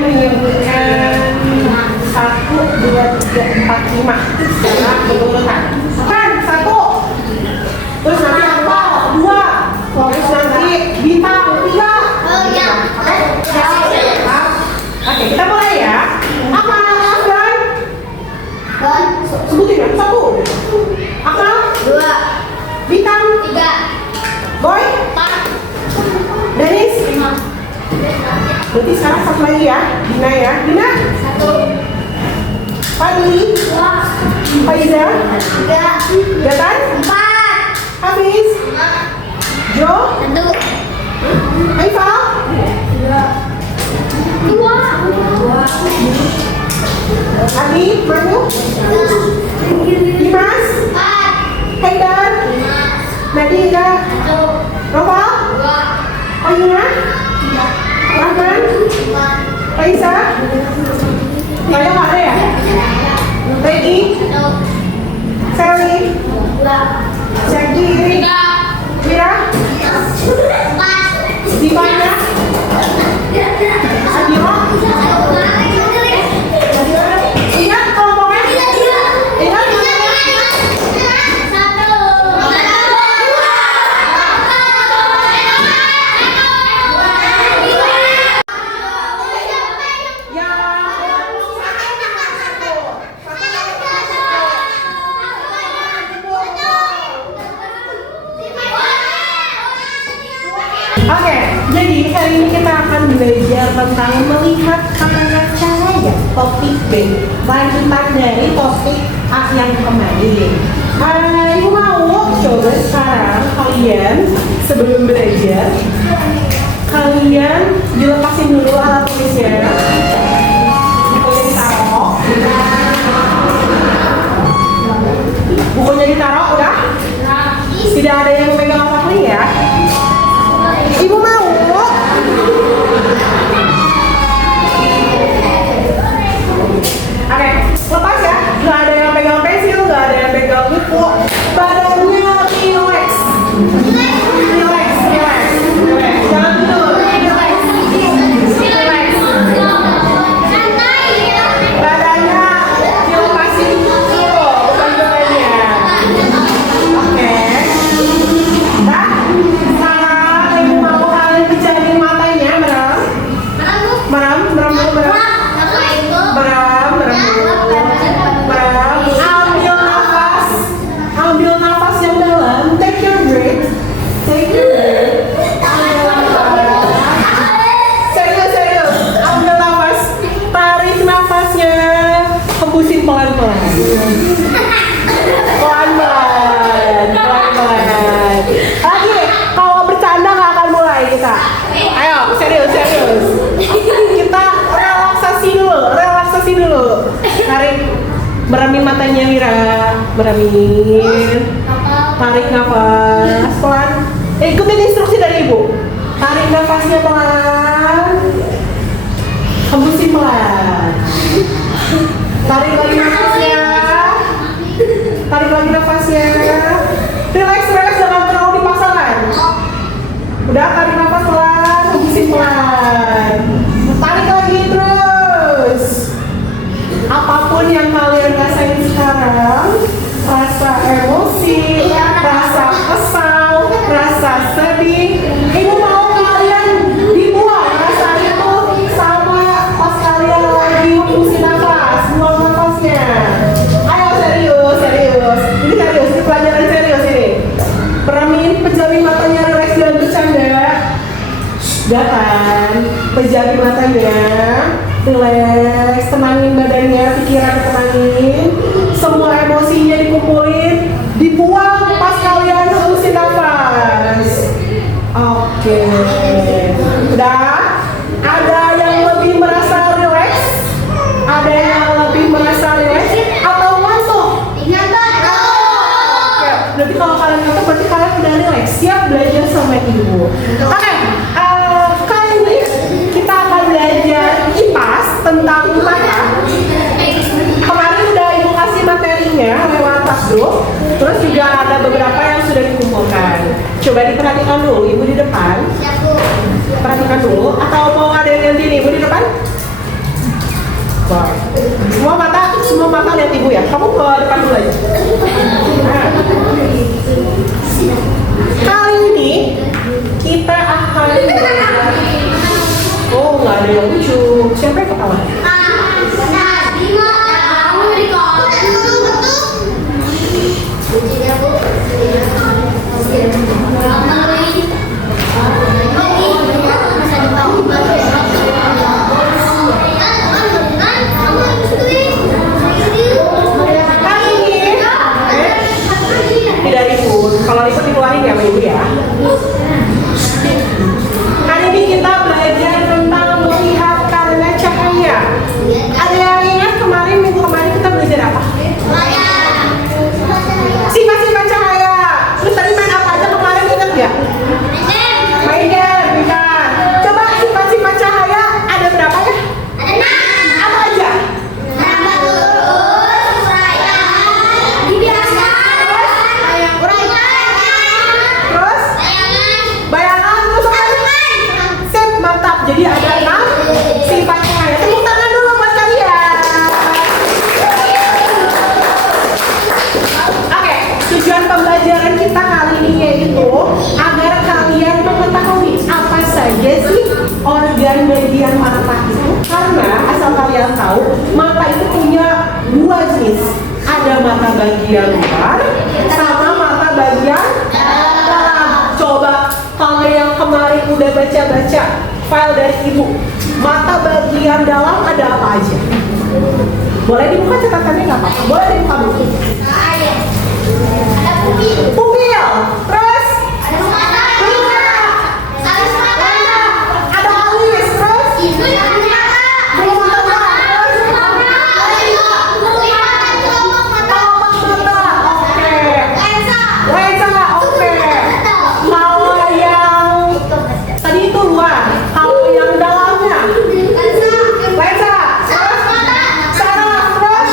menyebutkan 1, 2, 3, 4, 5 secara berurutan. Kan? 1. Terus nanti apa? 2. Terus nanti bintang 3. Oke, kita mulai ya. Apa? Afgan? Sebutin ya. 1. Akal? 2. Bintang? 3. Boy? 4. Dennis? 5. Berarti sekarang satu lagi ya. Dina ya. Dina? 1. Fadli? 2. Faiza? 3. Gatan? 4. Hafiz? 5. Jo? 1. Haifal? 2. Adi? Manu? Dimas? 4. Haidar? 5. Nadira? 1. Nova? 2. Oina? Rahman? 5. Raisa? Nggak ada ya? Regi? 1. Sally? 2. Jackie? 3. Wira? 4. Divana? Adila? Ingat kelompoknya? Ingat Oke, jadi hari ini kita akan belajar tentang melihat kaca cahaya, topik B, lanjutan dari topik A yang kemarin. Ibu mau coba sekarang kalian sebelum belajar, kalian dilepasin dulu alat tulisnya, bukunya ditaruh, bukunya ditaruh udah, tidak ada yang memegang apa-apa ya. Ibu mau? Oke, lepas ya. Gak ada yang pegang pensil, gak ada yang pegang buku. Badannya relax. Relax, relax, relax. Jangan dulu. Relax. Relax. Badannya dilepasin dulu. Bukan badannya. Oke. Dah. Sekarang ibu mau kalian pejamkan matanya, merem. Merem, merem dulu, merem. Merem, merem dulu. Merem. Ambil nafas yang dalam. Take your breath. Take your breath. Ambil nafas. Serius, serius. Ambil nafas. Tarik nafasnya. Hembusin pelan-pelan. Pelan-pelan. Pelan-pelan. Lagi, kalau bercanda nggak akan mulai kita. Ayo, serius, serius. Kita relaksasi dulu, relaksasi dulu. Tarik, meremin matanya Wira, meremin. Tarik nafas pelan. Ikutin instruksi dari ibu. Tarik nafasnya pelan. Hembusin pelan. Tarik lagi nafasnya. Tarik lagi nafasnya. Relax, relax, jangan terlalu dipaksakan. Udah, tarik nafas pelan, hembusin pelan. Tarik lagi terus. Apapun yang kalian rasain sekarang, rasa emosi, rasa kesal, rasa sedih, ibu mau kalian dibuang rasa itu sama pas kalian lagi hembusin nafas, buang nafasnya. Ayo serius, serius. Ini serius, ini pelajaran serius ini. Peremin, pejamin matanya, relax dan bercanda. Udah kan, pejamin matanya, relax, tenangin badannya, pikiran tenangin, semua emosinya dikumpulin, dibuang pas kalian hembusin nafas. Oke, udah. Ada yang lebih merasa relax? Ada yang lebih merasa relax? Atau ngantuk? Oke, berarti kalau kalian ngantuk berarti kalian udah relax, siap belajar sama ibu. Oke, kali ini kita akan belajar IPAS tentang mata. Kemarin udah ibu kasih materinya lewat tas grup, terus juga ada beberapa yang sudah dikumpulkan. Coba diperhatikan dulu, ibu di depan. Perhatikan dulu, atau mau ada yang ganti nih, ibu di depan? Tidak ribut. Kalau ribut dikeluarin ya, Ibu ya. Hari ini kita belajar tentang melihat karena cahaya. Ada yang ingat kemarin minggu kemarin kita belajar apa? Sifat-sifat cahaya. Terus tadi main apa aja kemarin, ingat nggak? Main game, bukan? Coba sifat-sifat cahaya ada berapa ya? Apa aja? Terus bayangan, terus apa lagi? Sip, mantap. Jadi ada 6 sifat cahaya. Tepuk tangan dulu buat kalian. Oke, tujuan pembelajaran kita kali ini yaitu agar kalian mengetahui apa saja sih organ bagian mata itu. Karena asal kalian tahu, mata itu punya 2 jenis. Ada mata bagian luar sama mata bagian dalam. Coba kalau yang kemarin udah baca-baca file dari Ibu, mata bagian dalam ada apa aja? Boleh dibuka catatannya nggak apa-apa? Boleh dibuka buku. Pupil, terus ada alis, terus lensa, oke. Kalau yang tadi itu luar, kalau yang dalamnya lensa, terus saraf, terus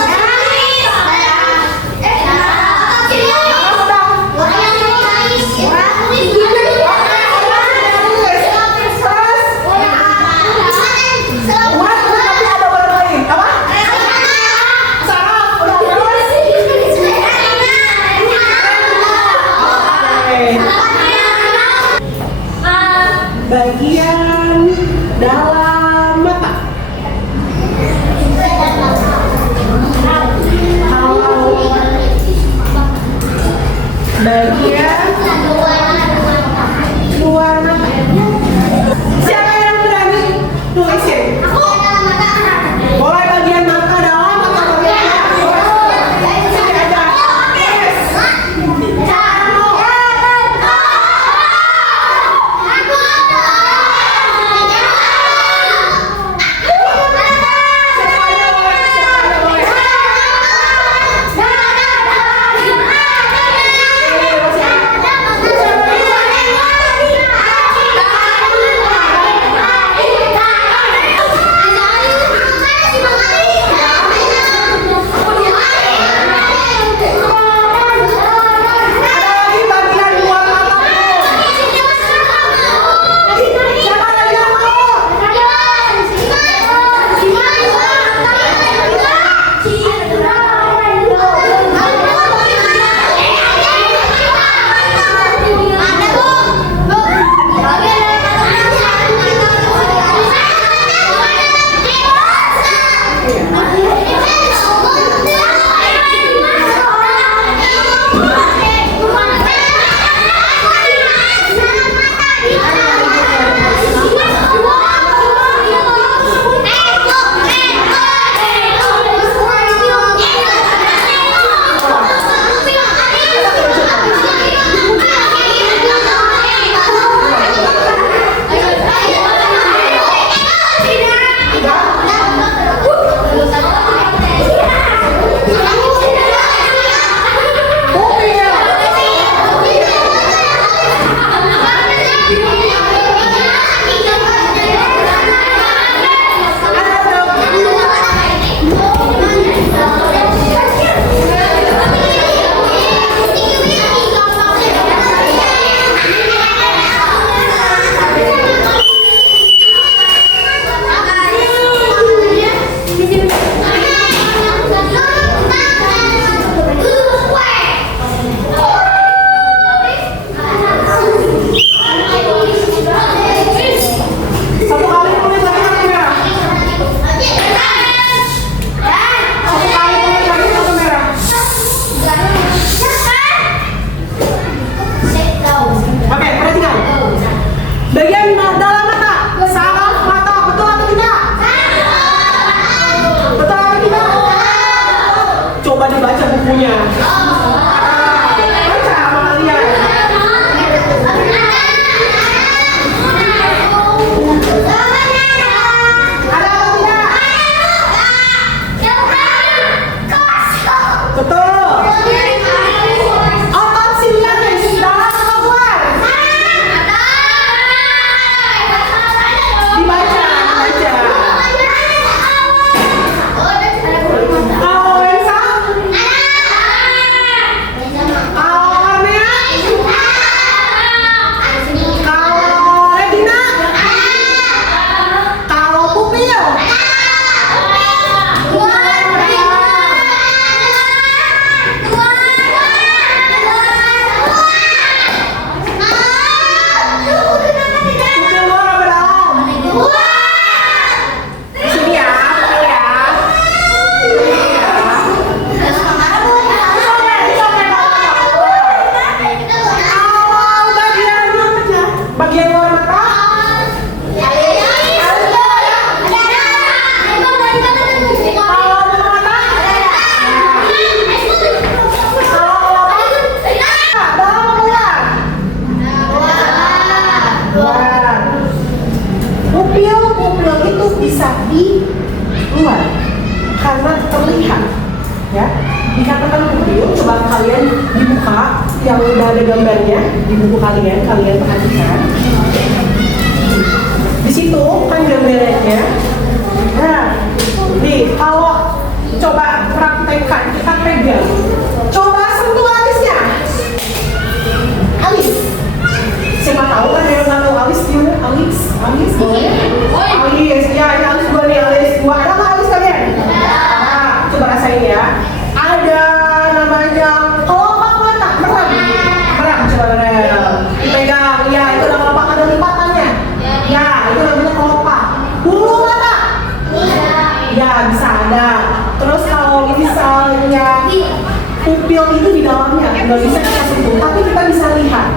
ya. Dikatakan pupil, coba kalian dibuka yang udah ada gambarnya di buku kalian perhatikan. Di situ kan gambarnya. Nah, nih kalau coba praktekkan, kita pegang. Coba sentuh alisnya. Alis. Siapa tahu kan yang nggak tahu alis gimana? Alis boleh? Alis, ya ini alis dua nih, alis dua. Ada nggak alis kalian? Nah, coba rasain ya. Ada namanya kelopak mata, merem, coba merem. Dipegang, ya itu ada kelopak, ada lipatannya. Ya, itu namanya kelopak. Bulu mata. Ya bisa ada. Terus kalau misalnya pupil itu di dalamnya nggak bisa kita sentuh, tapi kita bisa lihat.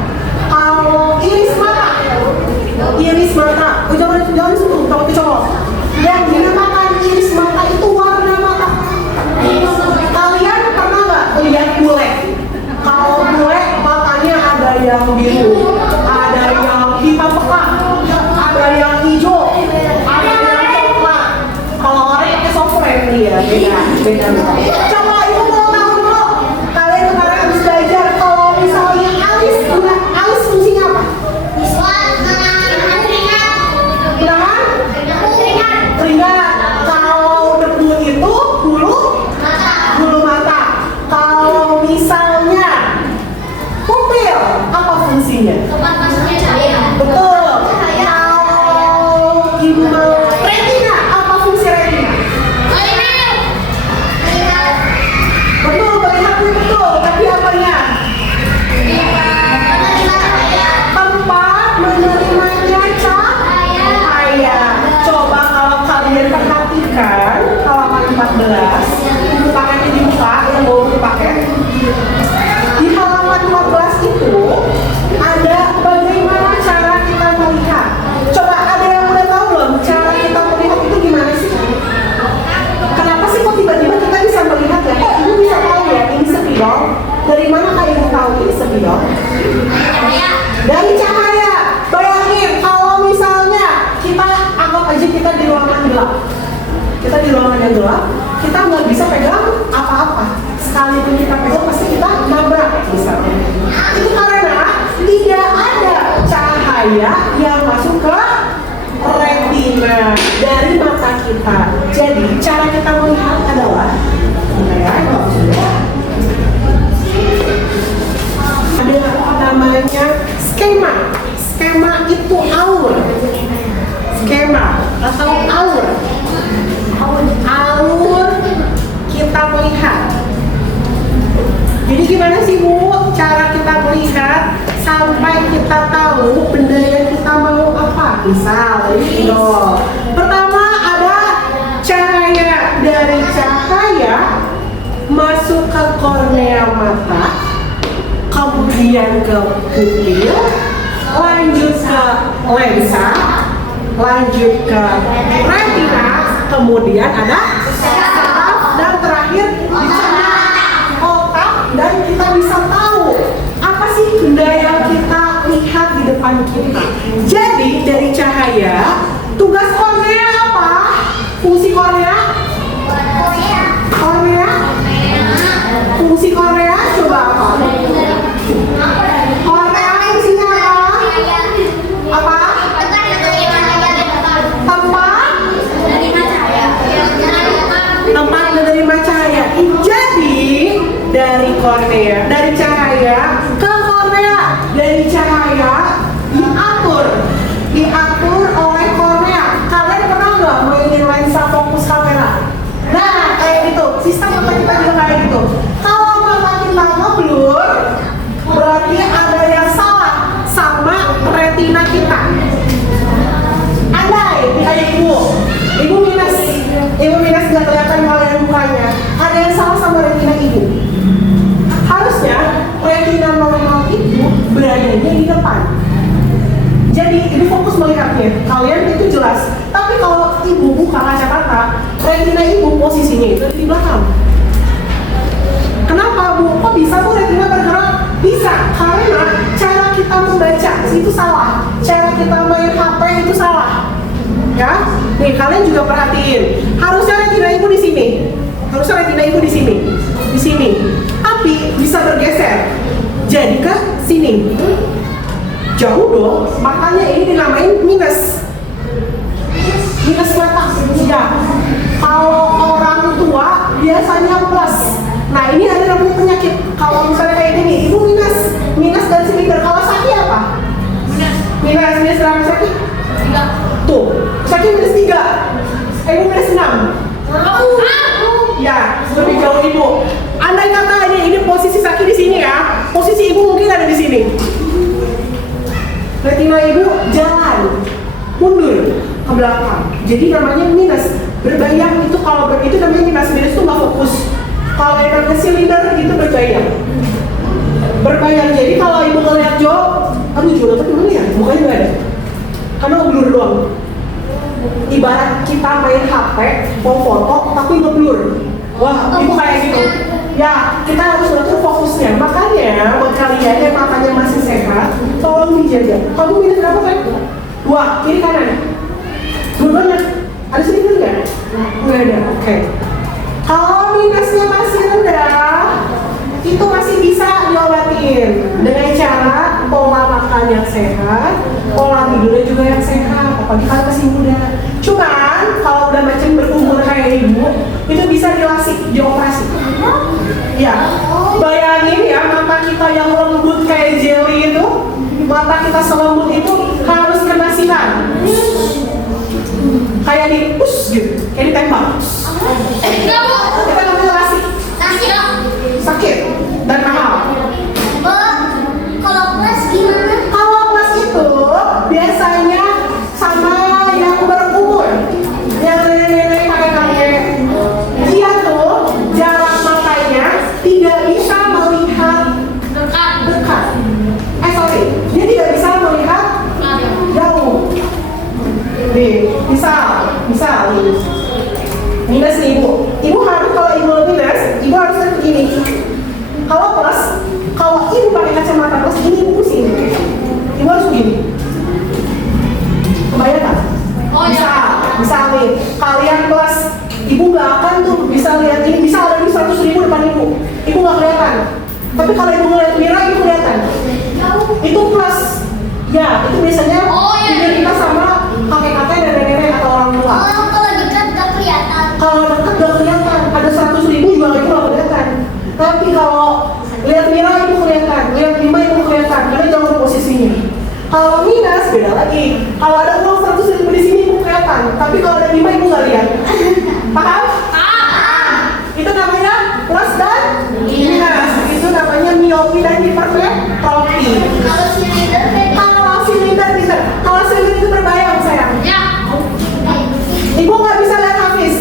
Kalau iris mata, jangan sentuh, kalau dicolok. Yang dinamakan iris mata itu warna mata. Kalian pernah nggak lihat bule? Kalau bule matanya ada yang biru, ada yang hitam pekat, ada yang hijau, ada yang coklat. Kalau orang pakai software dia beda. Coba ibu mau tahu dulu. Kalian kemarin habis belajar kalau misalnya alis fungsinya apa? Keringat. Kalau debu itu bulu mata. Kalau misalnya pupil apa fungsinya? Betul. Kalau retina apa fungsi retina? Betul, melihatnya betul. Tapi apanya? Tempat menerimanya cahaya. Coba kalau kalian perhatikan halaman 14, buku paketnya dibuka, yang bawa buku paket. Di halaman 14 itu ada bagaimana cara kita melihat. Coba ada yang udah tahu belum cara kita melihat itu gimana sih? Kenapa sih kok tiba-tiba kita bisa melihat ya? Kok ibu bisa tahu ya ini spidol? Dari mana kak ibu tahu ini spidol? Dari cahaya. Bayangin kalau misalnya kita anggap aja kita di ruangan gelap. Kita di ruangan yang gelap, kita nggak bisa pegang apa-apa. Sekalipun kita pegang pasti kita nabrak misalnya. Itu karena tidak ada cahaya yang masuk ke retina dari mata kita. Jadi cara kita melihat adalah ada namanya skema. Skema itu alur. Skema atau alur. Alur kita melihat. Jadi gimana sih Bu cara kita melihat sampai kita tahu benda yang kita mau apa? Misal ini loh. Pertama ada cahaya. Dari cahaya masuk ke kornea mata, kemudian ke pupil, lanjut ke lensa, lanjut ke retina, kemudian ada saraf, dan terakhir dicerna otak, dan kita bisa tahu apa sih benda yang kita lihat di depan kita. Jadi dari cahaya, tugas kornea apa? Fungsi kornea? Fungsi kornea coba apa? Kornea fungsinya apa? Tempat menerima cahaya. Jadi dari kornea, dari cahaya ke kornea, dari cahaya diatur oleh kornea. Kalian pernah nggak mainin lensa fokus kamera? Nah kayak gitu, sistem mata kita juga kayak gitu. Kalau mata kita ngeblur, berarti ada yang salah sama retina kita. Andai kayak ibu minus nggak kelihatan kalian mukanya, ada yang salah sama retina ibu. Harusnya retina normal itu beradanya di depan. Jadi ibu fokus melihatnya, kalian itu jelas. Tapi kalau ibu buka kacamata, retina ibu posisinya itu di belakang. Kenapa Bu? Kok bisa Bu retina bergerak? Bisa, karena cara kita membaca itu salah. Cara kita main HP itu salah. Ya, nih kalian juga perhatiin. Harusnya retina ibu di sini. jadi ke sini. Jauh dong, makanya ini dinamain minus. Minus mata. Ya. Kalau orang tua biasanya plus. Nah ini ada namanya penyakit. Kalau misalnya kayak gini, ibu minus dan silinder. Kalau sakit apa? Minus berapa sakit? 3. Tuh, sakit minus 3. Ibu minus 6. Ya, lebih jauh ibu. Andai kata ini posisi sakit di sini ya, posisi ibu mungkin ada di sini. Retina ibu jalan mundur ke belakang. Jadi namanya minus. Berbayang itu kalau itu namanya minus itu nggak fokus. Kalau yang namanya silinder itu berbayang. Berbayang. Jadi kalau ibu ngeliat Jo, aduh Jo dapat mana ya? Mukanya nggak ada. Karena blur doang. Ibarat kita main HP, mau foto tapi ngeblur. Wah, ibu kayak gitu. Ya, kita harus ngatur fokusnya. Makanya buat kalian yang matanya masih sehat, tolong dijaga. Kamu minus berapa kan? 2, kiri kanan. Dua-duanya. Ada sedikit nggak? Nggak ada. Oke. Kalau minusnya masih rendah, itu masih bisa diobatin dengan cara pola makan yang sehat, pola tidurnya juga yang sehat, apalagi kalau masih muda. Cuman kalau udah macam berumur kayak ibu, itu bisa dioperasi. Ya, bayangin ya mata kita yang lembut kayak jelly itu, mata kita selembut itu harus kena sinar. Kayak di push gitu, kayak ditembak. Enggak, Bu. Kita ngambil nasi. Nasi dong. Sakit dan mahal. Bu, kalau plus gimana? Kalau plus itu biasanya sama yang berumur, yang nenek-nenek kakek-kakek. Dia tuh jarak matanya tidak bisa melihat dekat. Dia tidak bisa melihat jauh. Nih, misal nih. Minus nih ibu harus kalau ibu minus, ibu harus begini. Kalau plus, kalau ibu pakai kacamata plus, ini ibu pusing. Ibu harus begini. Kebayang kan? Oh ya. Misal nih, kalian plus, ibu nggak akan tuh bisa lihat ini, bisa ada di 100.000 depan ibu. Ibu nggak kelihatan. Tapi kalau ibu ngeliat Mira, ibu kelihatan. Itu plus. Ya, itu biasanya bibir kita sama kakek-kakek dan nenek-nenek atau orang tua. Kalau dekat nggak kelihatan. Kalau dekat gak kelihatan, ada 100.000 juga ibu gak kelihatan. Tapi kalau lihat Mira ibu kelihatan, lihat Bima ibu kelihatan, karena jauh posisinya. Kalau minus beda lagi. Kalau ada uang 100.000 di sini ibu kelihatan, tapi kalau ada Bima ibu nggak lihat. Paham? Itu namanya plus dan minus. Itu namanya miopi dan hipermetropi. Kalau silinder beda. Kalau silinder itu berbayang sayang. Ya. Ibu nggak bisa lihat Hafiz,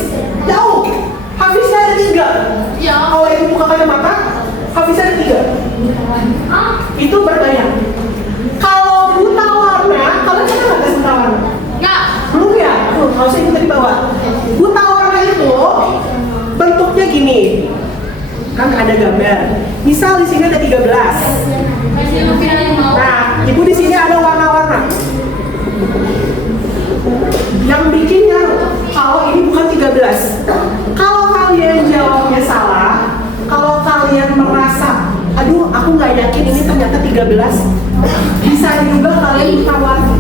jauh. Hafiznya ada 3. Ya. Kalau ibu buka kacamata, Hafiznya ada 3. Itu berbayang. Kalau buta warna, kalian kan nggak ada buta warna? Nggak. Belum ya? Tuh, nggak usah ikut di bawah. Buta warna itu bentuknya gini. Kan ada gambar. Misal di sini ada 13. Nah, ibu di sini ada warna-warna. Yang bikinnya kalau ini bukan 13. Kalau kalian jawabnya salah, kalau kalian merasa, aduh aku nggak yakin ini ternyata 13, bisa juga kalian buta warna.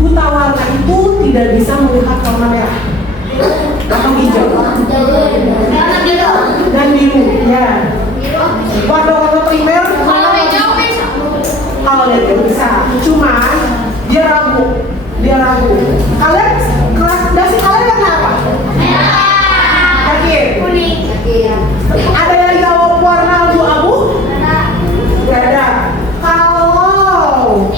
Buta warna itu tidak bisa melihat warna merah atau hijau dan biru. Ya. Warna-warna primer. Kalau hijau bisa. Kalau lihat dia bisa, cuman dia ragu. Kalian dasi kalian warna apa? Yakin? Kuning. Ada yang jawab warna abu-abu? Gak ada. Kalau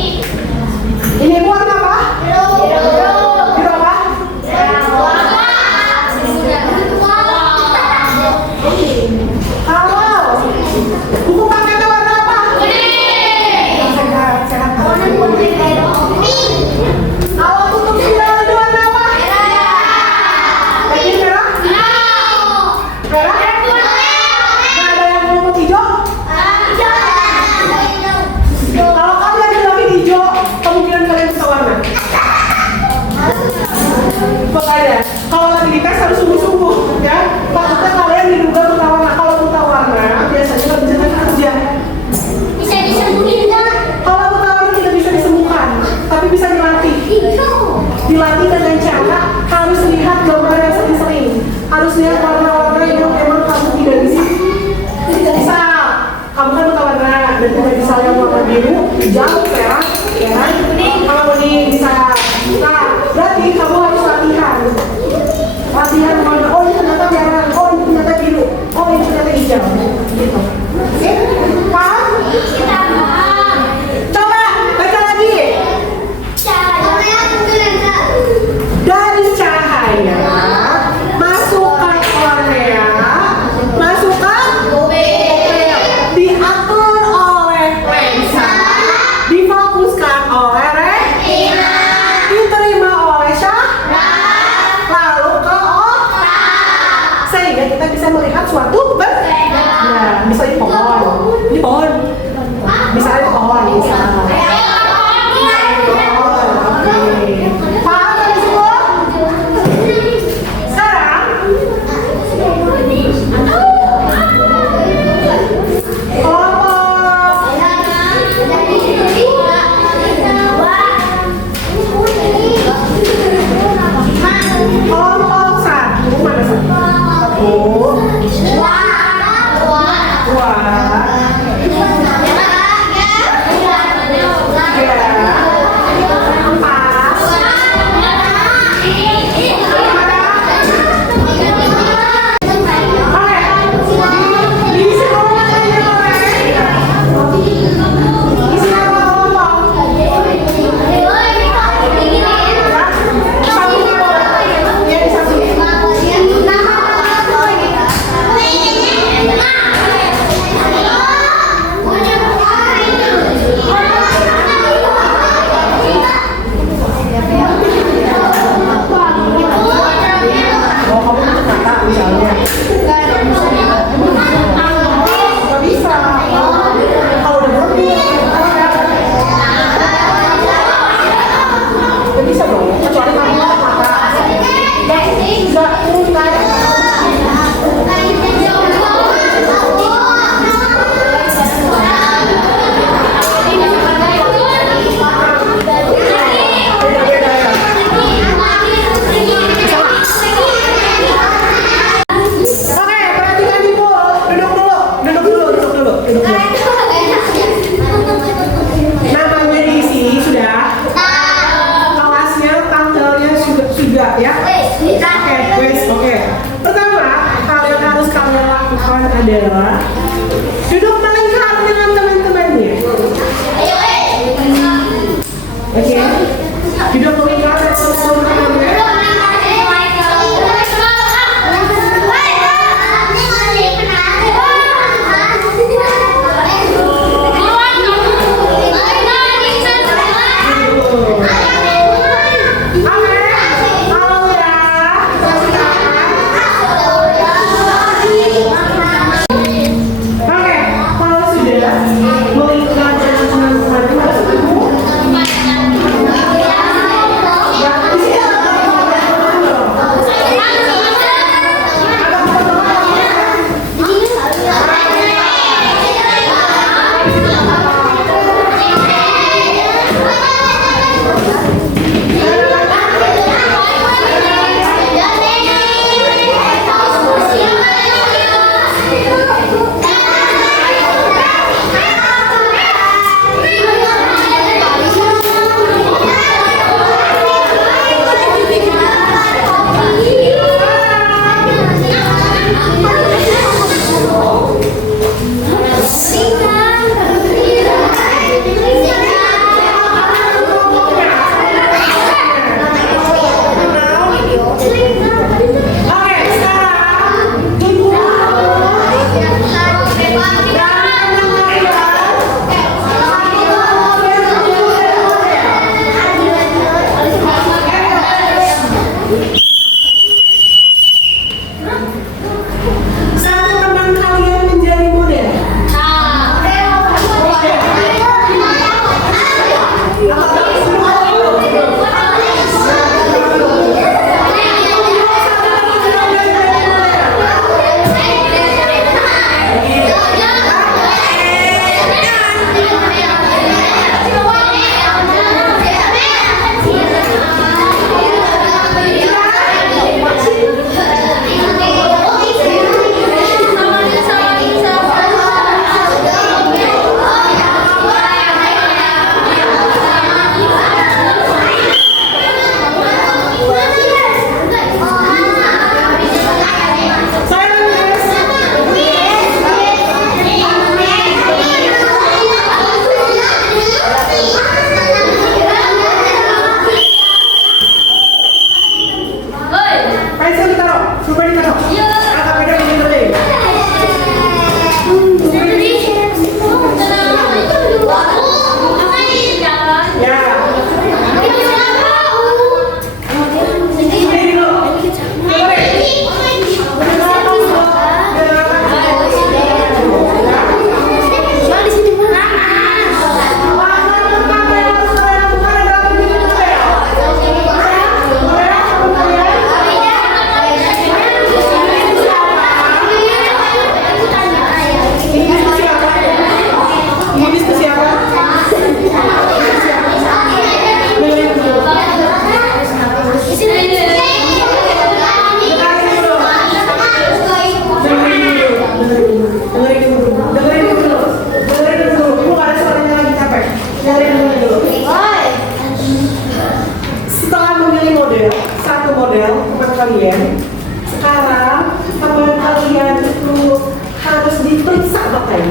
ini warna apa? Biru apa? harusnya warna-warna yang emang kamu tidak bisa. Misal kamu kan buta warna dan tidak bisa yang warna biru, hijau, merah, ya kan? Kalau kuning bisa. Nah, berarti kamu harus latihan. Latihan warna. Oh ini ternyata merah. Oh ini ternyata biru. Oh ini ternyata hijau. Gitu. Oke? Paham? Coba baca lagi. Dari cahaya masukkan kornea, masukkan diatur oleh lensa, difokuskan oleh retina, diterima oleh syaraf, lalu ke otak, sehingga kita bisa melihat suatu benda. Nah, misalnya pohon, ini pohon, misalnya pohon, misalnya. Paham kan semua? Sekarang kelompok satu mana satu? Dua, adalah duduk melingkar dengan teman-temannya. Oke, duduk melingkar dengan teman-temannya. Nah,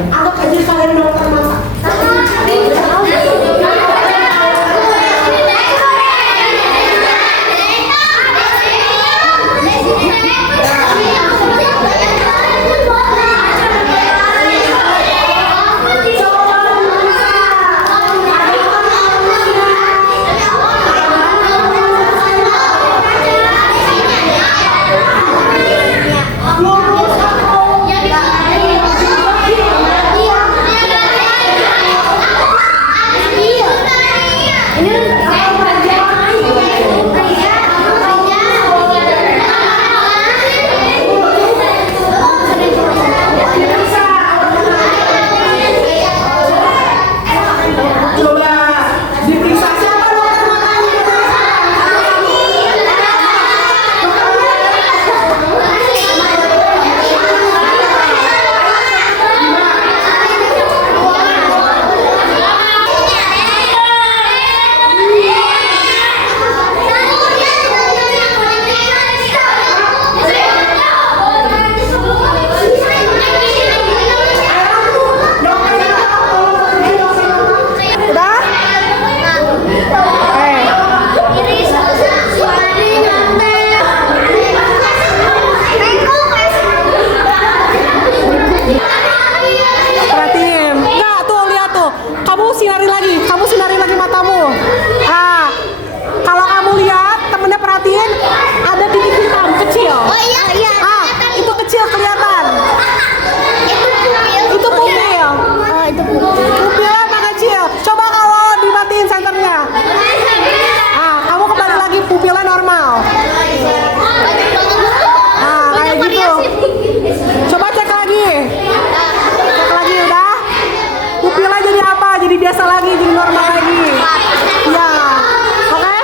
Anggap aja kalian dokter mata. Biasa lagi, jadi normal lagi. Ya, oke?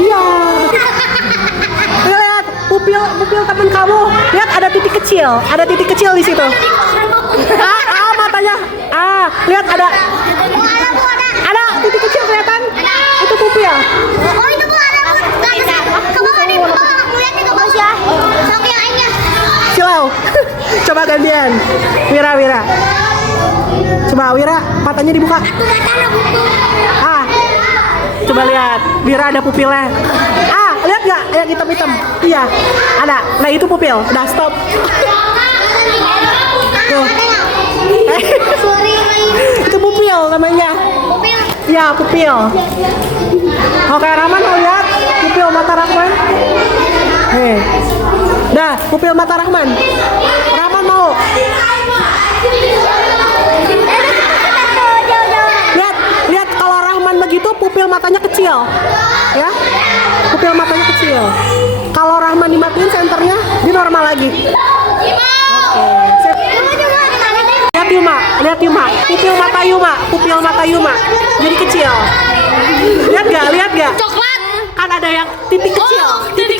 Iya. Lihat, pupil teman kamu. Lihat ada titik kecil di situ. Matanya. Lihat ada titik kecil kelihatan. Itu pupil. Oh itu Bu ada Bu. Ke bawah nih, ke bawah. Lihat nih ke bawah ya. Sok yang lainnya. Silau. Coba gantian. Wira. Coba Wira, matanya dibuka. Coba lihat, Wira ada pupilnya. Lihat nggak? Yang hitam-hitam. Iya, ada. Nah itu pupil. Udah stop. Tuh. Itu pupil namanya. Ya pupil. Oke, Rahman mau lihat pupil mata Rahman? Dah, pupil mata Rahman. Rahman mau? Lihat kalau Rahman begitu pupil matanya kecil. Ya. Pupil matanya kecil. Kalau Rahman dimatiin senternya, dia normal lagi. Oke. Lihat Yuma. Pupil mata Yuma. Jadi kecil. Lihat gak? Coklat. Kan ada yang titik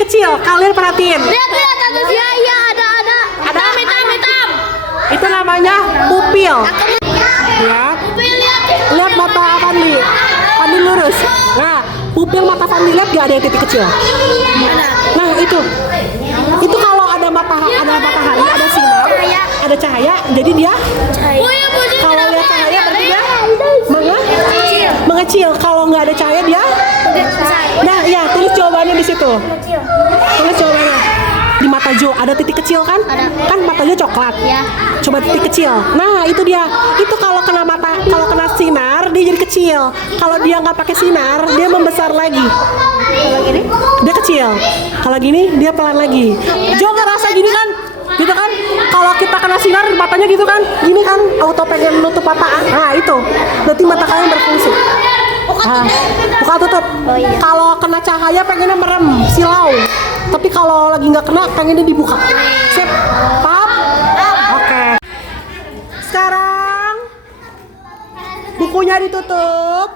kecil. Kalian perhatiin. Lihat iya ada hitam. Itu namanya pupil. Lihat mata Fandi lurus. Nah, pupil mata Fandi lihat gak ada yang titik kecil? Nah itu kalau ada matahari, ada sinar, ada cahaya, jadi dia kalau lihat cahaya berarti dia mengecil. Kalau nggak ada cahaya dia nah ya tulis jawabannya di situ. Tulis jawabannya di mata Jo ada titik kecil kan? Kan mata Jo coklat. Coba titik kecil. Nah itu dia. Itu kalau kena sinar dia jadi kecil. Kalau dia nggak pakai sinar dia membesar lagi. Kalau gini dia kecil. Kalau gini dia pelan lagi. Jo ngerasa gini kan? Gitu kan? Kalau kita kena sinar matanya gitu kan? Gini kan? Auto pengen nutup mata. Nah itu. Berarti mata kalian berfungsi. Buka tutup. Kalau kena cahaya pengennya merem, silau. Tapi kalau lagi nggak kena pengennya dibuka. Sip. Paham? Oke. Sekarang bukunya ditutup.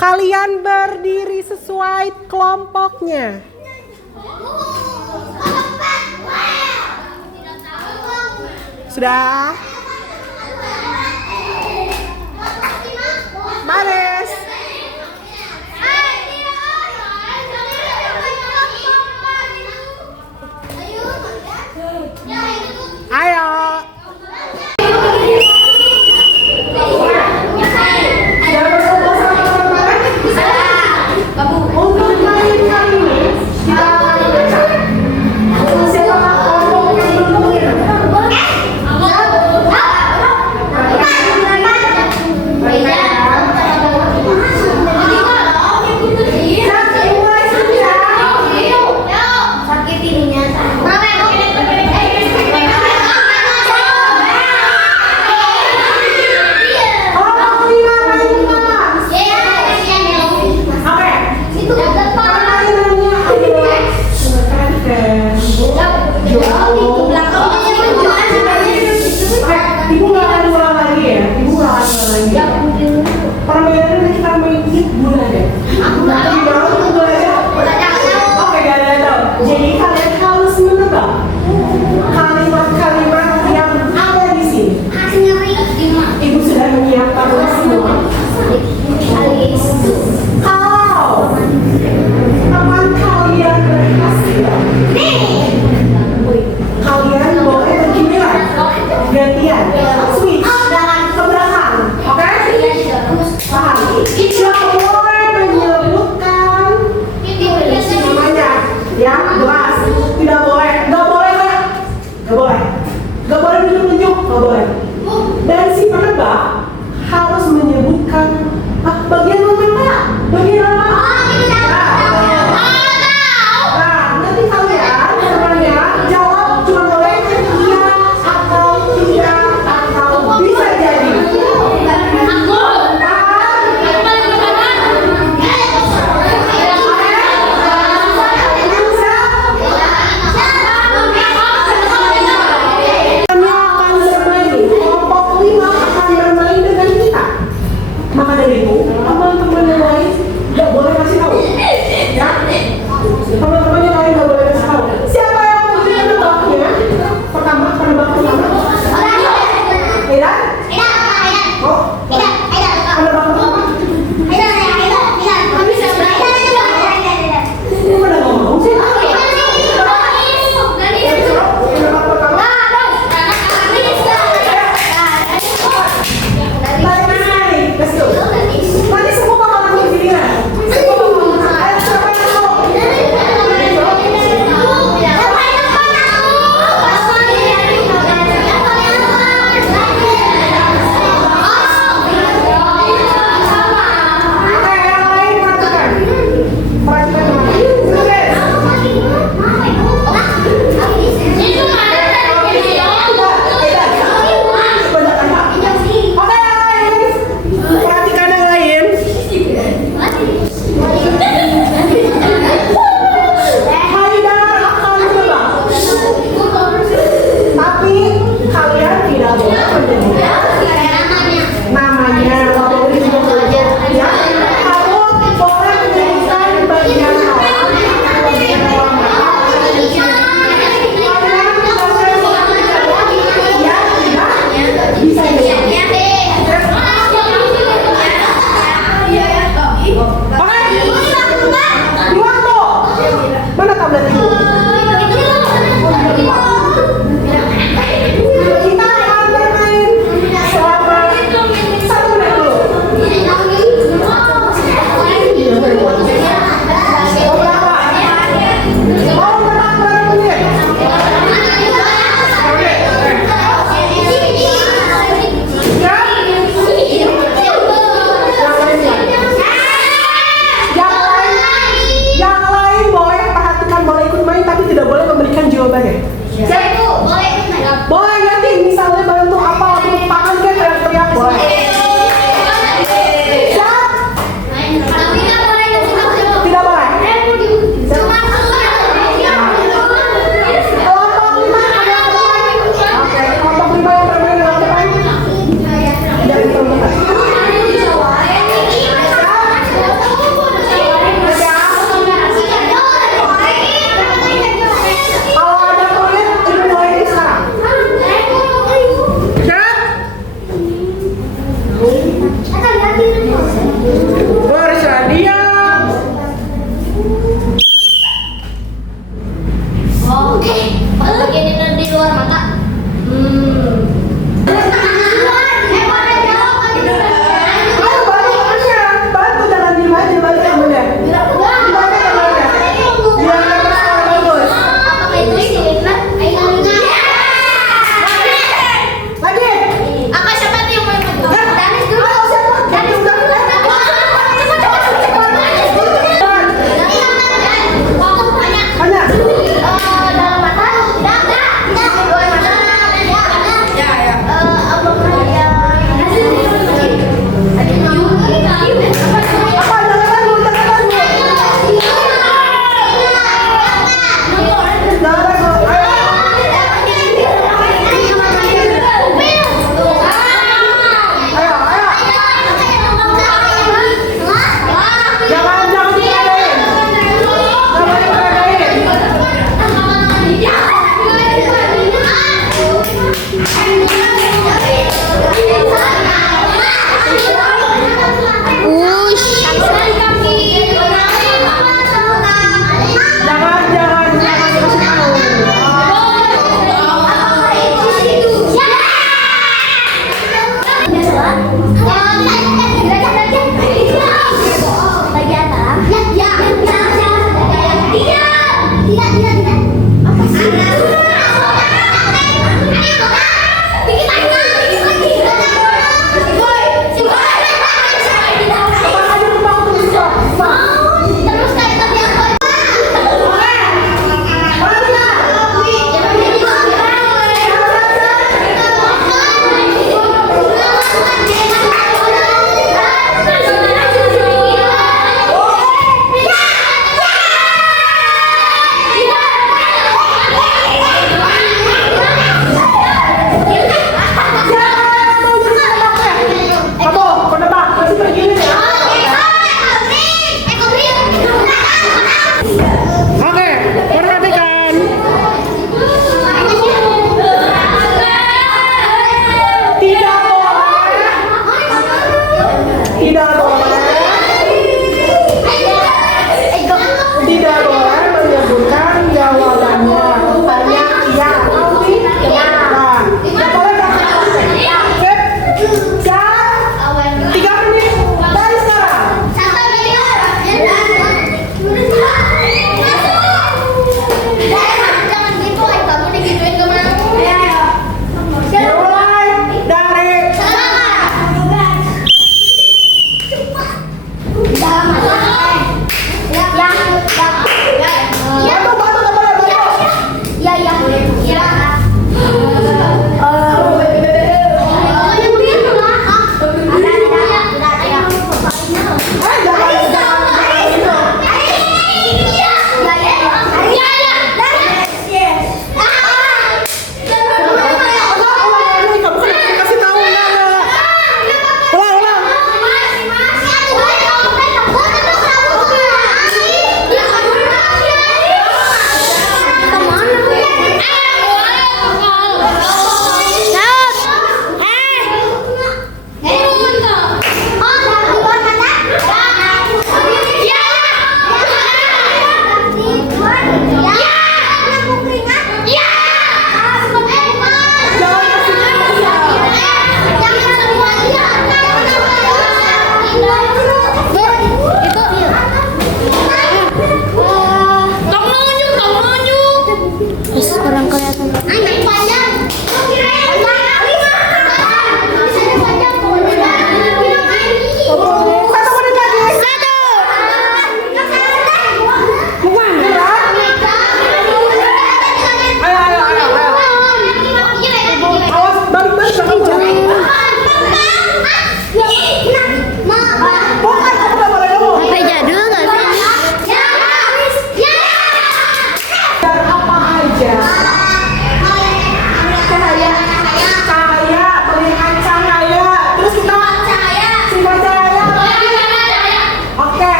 Kalian berdiri sesuai kelompoknya. Sudah? Baris. Ayo.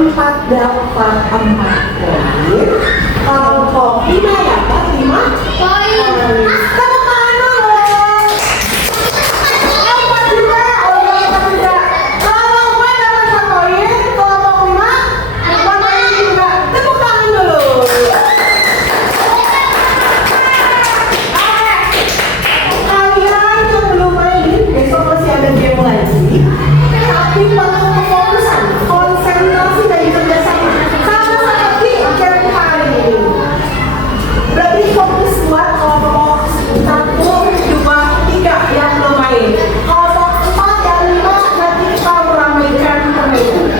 4 dapat 4 poin. Kelompok 5 dapat 5 poin. Tepuk tangan dulu. 4 juga. Oh iya, 4 juga. Kelompok 4 dapat 4 poin. Kelompok 5 4 poin juga. Tepuk tangan dulu. Kalian yang belum main, besok masih ada game lagi. Tapi perlu kefokusan, konsentrasi dan kerjasama. Sama seperti game hari ini. Berarti fokus buat kelompok 1, 2, 3 yang belum main. Kelompok 4 dan 5 nanti kita meramaikan permainan.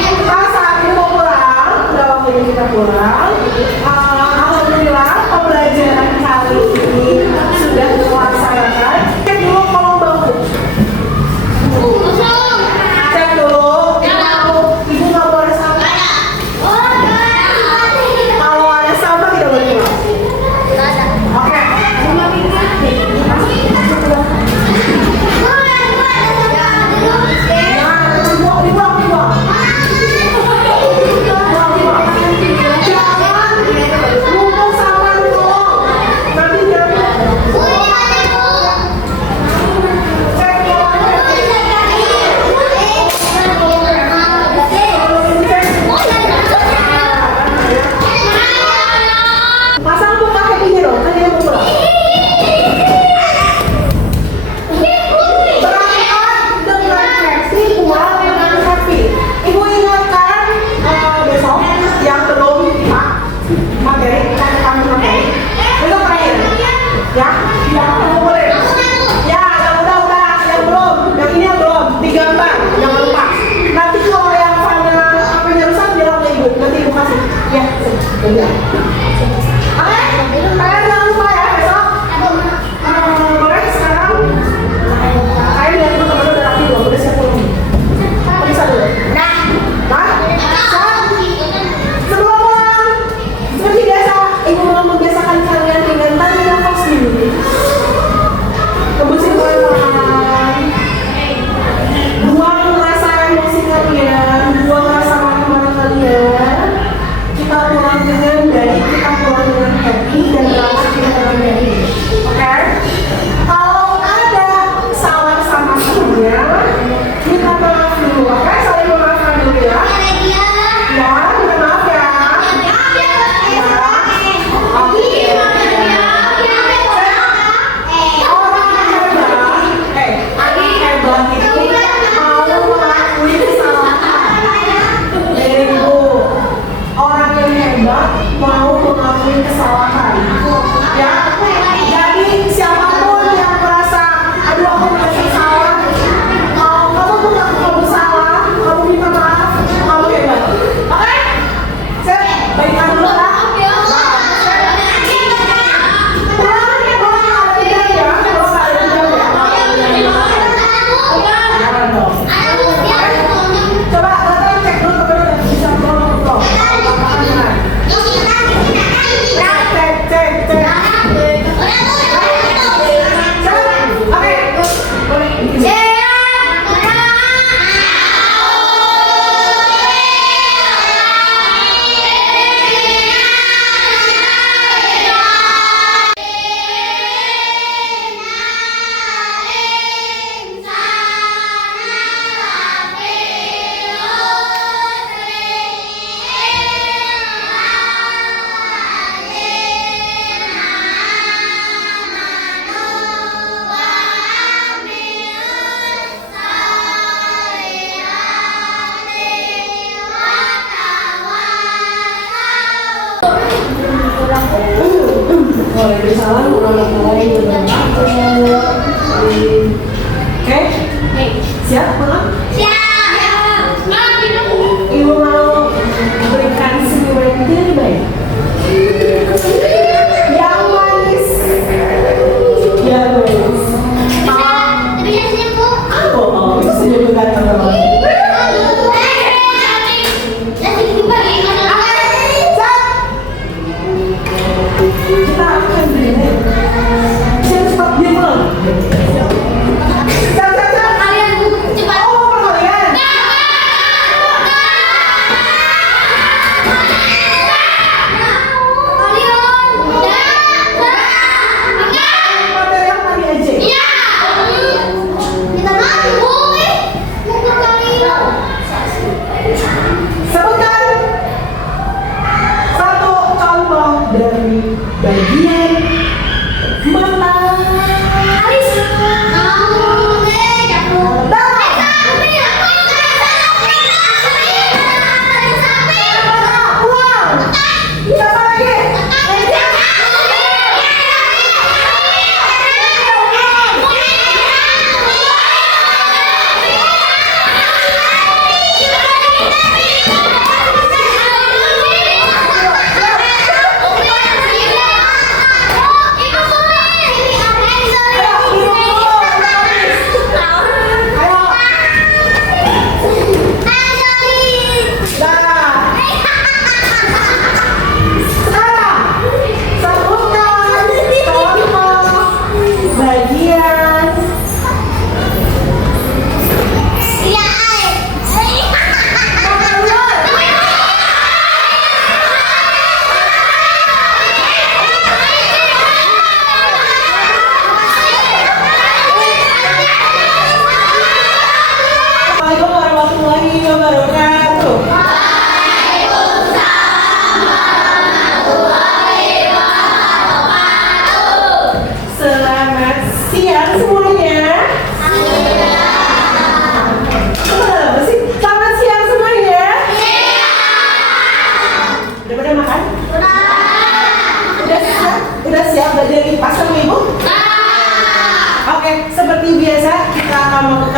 Kita saat ini mau pulang, udah waktunya kita pulang. Alhamdulillah pembelajaran kali ini sudah terlaksanakan. Cek dulu kolom bangku. Cek dulu. Ibu nggak boleh sampah. Kalau ada sampah tidak boleh pulang. Oke. Dibuang. Jangan numpuk sampah dulu. Nanti jangan. Cek pasang muka happy-nya dong, kan dia mau pulang. Berangkat dengan happy, pulang dengan happy. Ibu ingatkan besok yang belum materi, materi. Besok terakhir. Ya, yang boleh. Ya, yang udah, yang belum. Yang ini yang belum, digambar, jangan lupa. Nanti kalau yang apanya rusak, bilang ke ibu. Nanti ibu kasih. Ya, sudah. Oke, kalian jangan lupa ya besok. Boleh sekarang. Kalian lihat teman-teman udah rapi belum? Udah siap belum? Periksa dulu. Nah, siap? Sebelum pulang, seperti biasa, ibu mau membiasakan kalian dengan tarik nafas dulu. Tembusin pelan-pelan. Buang rasa emosi kalian, buang rasa marah-marah kalian. Kita pulang dengan baik, kita pulang dengan happy dan berangkat dengan baik. Oke? Kalau ada salah sama temennya, minta maaf dulu. Oke? Saling memaafkan dulu ya. Ya, minta maaf ya. Ya. Oke. Orang hebat itu mau mengakui kesalahan. Ibu, orang yang hebat mau mengakui kesalahan. Ya, jadi siapapun yang merasa, aduh aku merasa salah, kamu mengaku kamu salah, kamu minta maaf, kamu hebat. Oke? Set, baikkan dulu lah. Pulang ada tidak ya? Kalau nggak ada tidak ya? Jangan dong. Coba datang cek dulu kepada bisa belum. Cek. Waalaikumsalam warahmatullahi wabarakatuh. Oke? Siap, pulang? Ibu mau berikan senyuman yang terbaik. Yang manis. Yang manis. Oh, itu senyum ganteng banget. Kita akan beri. Siap, dia pulang. Cepat. Kalian cepat.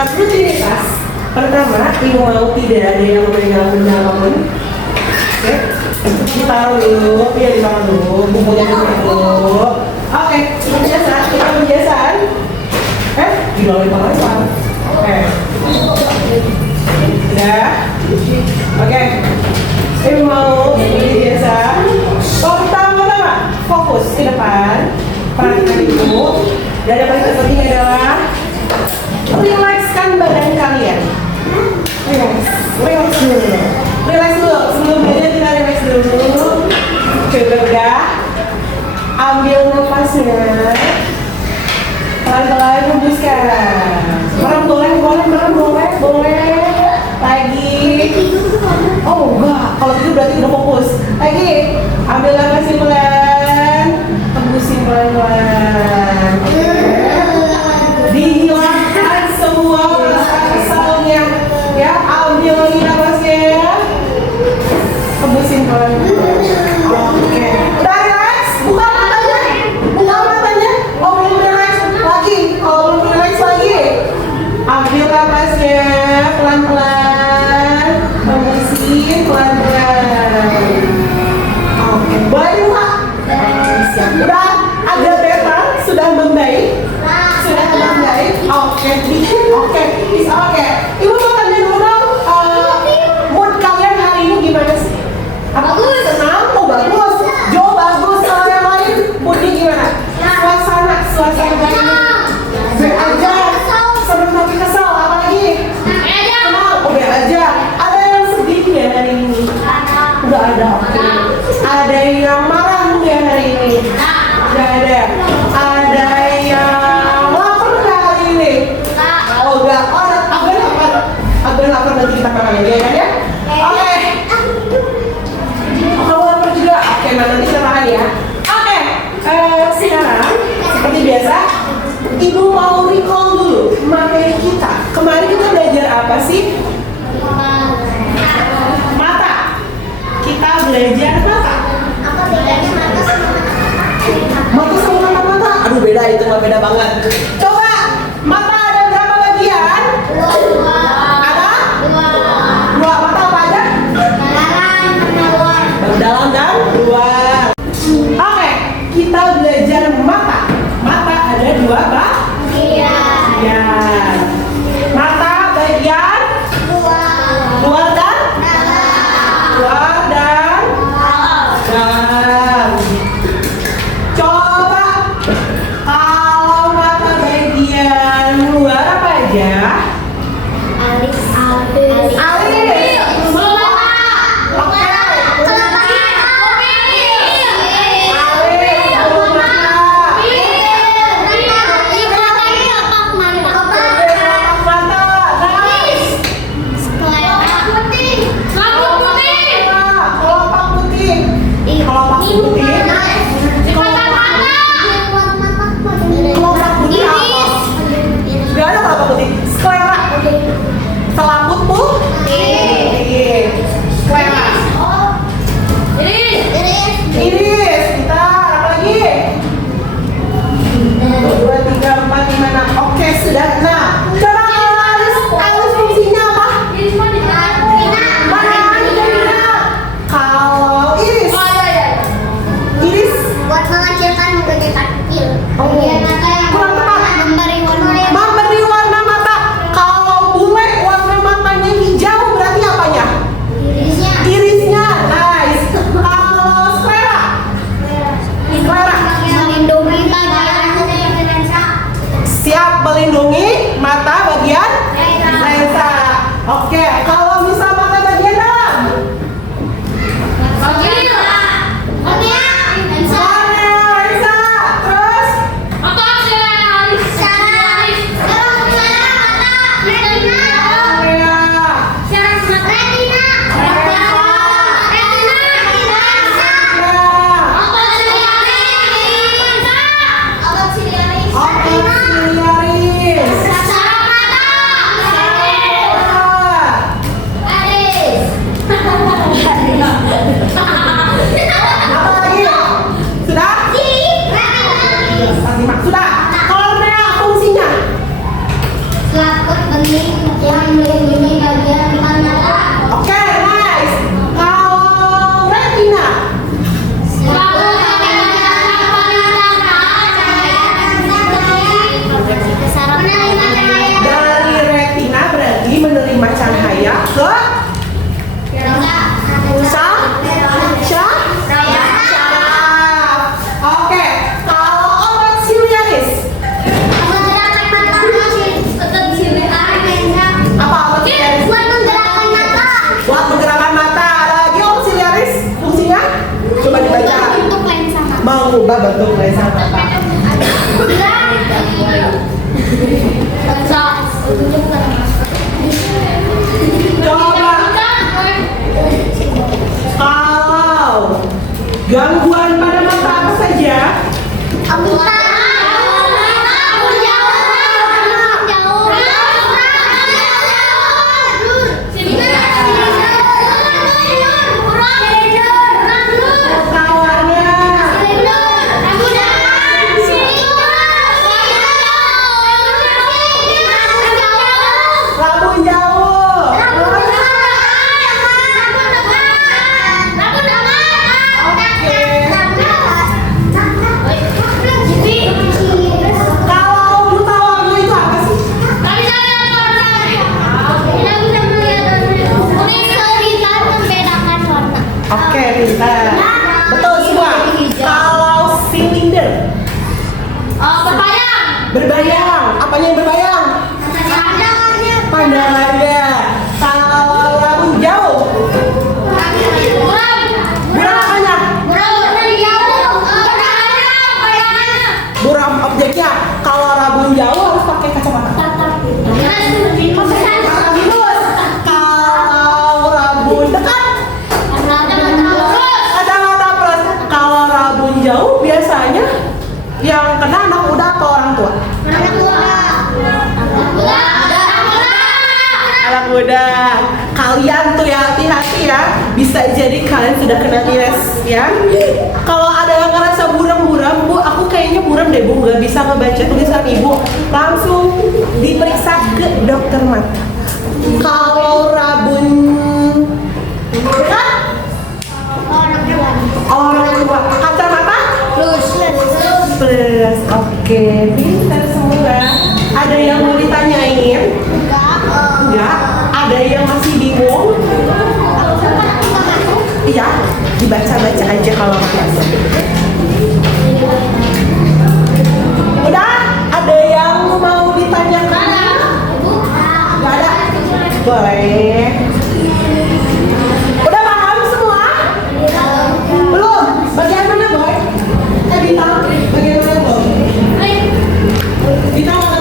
Rutinitas pertama, ibu mau tidak ada yang memegang benda apapun. Oke, ditaruh dulu, ya ditaruh dulu, bukunya dulu. Oke, kebiasaan, kita kebiasaan. Dilalui pengawasan. Oke. Udah. Oke. Ibu mau biasa. Pertama, fokus ke depan. Perhatikan ibu. Dan yang paling terpenting adalah rilekskan badan kalian. Relax dulu. Relax dulu. Sebelum belajar kita relax dulu. Coba udah. Ambil nafasnya. Pelan-pelan hembuskan. Merem boleh. Lagi. Oh enggak, kalau gitu berarti udah fokus. Lagi. Ambil nafasnya pelan. Hembusin pelan-pelan. Dihilangkan semua rasa kesalnya. Ya, ambil lagi nafasnya. Hembusin pelan-pelan. Oke. Udah relax? Buka matanya. Oh belum relax lagi. Ambil nafasnya pelan-pelan. Hembusin pelan-pelan. Oke. Boleh buka? Siap. Udah agak better, sudah membaik. Oke, dikit. Oke, is oke. Ibu mau tanya dulu dong, mood kalian hari ini gimana sih? Bagus. Senang? Oh bagus. Jo bagus. Kalau yang lain moodnya gimana? Suasana hari ini. Be aja. Senang tapi kesal. Apa lagi? Senang. Oh be aja. Ada yang sedih ya hari ini? Nggak ada. Oke. Ada yang marah nggak hari ini? Nggak ada. Ada yang lapar nggak hari ini? Oh enggak. Oh agak lapar nanti kita makan aja ya. Oke. Kamu lapar juga? Oke, nanti kita makan ya. Oke. Sekarang seperti biasa, ibu mau recall dulu materi kita. Kemarin kita belajar apa sih? Mata. Kita belajar mata. Apa bedanya mata sama Mata sama mata. Aduh beda, itu mah beda banget. Coba mata ada berapa bagian? Ada? Dua. Mata apa aja? Dalam dan luar. Oke, kita belajar mata. Mata ada dua bagian. Mata bagian luar dan dalam. Coba kalau mata bagian luar apa aja? Alis. itulah bentuk laser mata. Coba kalau gangguan pada mata apa saja? Rabun jauh. Kalau buta warna itu apa sih? Oke, pintar. Betul semua. Kalau silinder berbayang, apanya yang berbayang? Pandangannya. Kalau rabun jauh, buram apanya? Buram objeknya. Kalau rabun jauh harus pakai kacamata. Bagus. Kalau rabun dekat, kacamata plus. Kalau rabun jauh biasanya yang kena anak muda atau orang tua? Anak muda. Kalian tuh ya hati-hati ya, bisa jadi kalian sudah kena minus ya. Kalau ada yang ngerasa buram-buram, Bu, aku kayaknya buram deh, Bu, nggak bisa ngebaca tulisan Ibu, langsung diperiksa ke dokter mata. Kalau rabun dekat, orang tua. Kacamata plus. Oke, pintar semua. Ada yang mau ditanyain? Enggak. Ada yang masih bingung? Iya, dibaca-baca aja kalau nggak. Udah? Ada yang mau ditanyakan? Nggak ada? Boleh. Udah paham semua? Belum? Bagian mana, Boy? Bintang? Bagian mana, Boy? Bintang mana?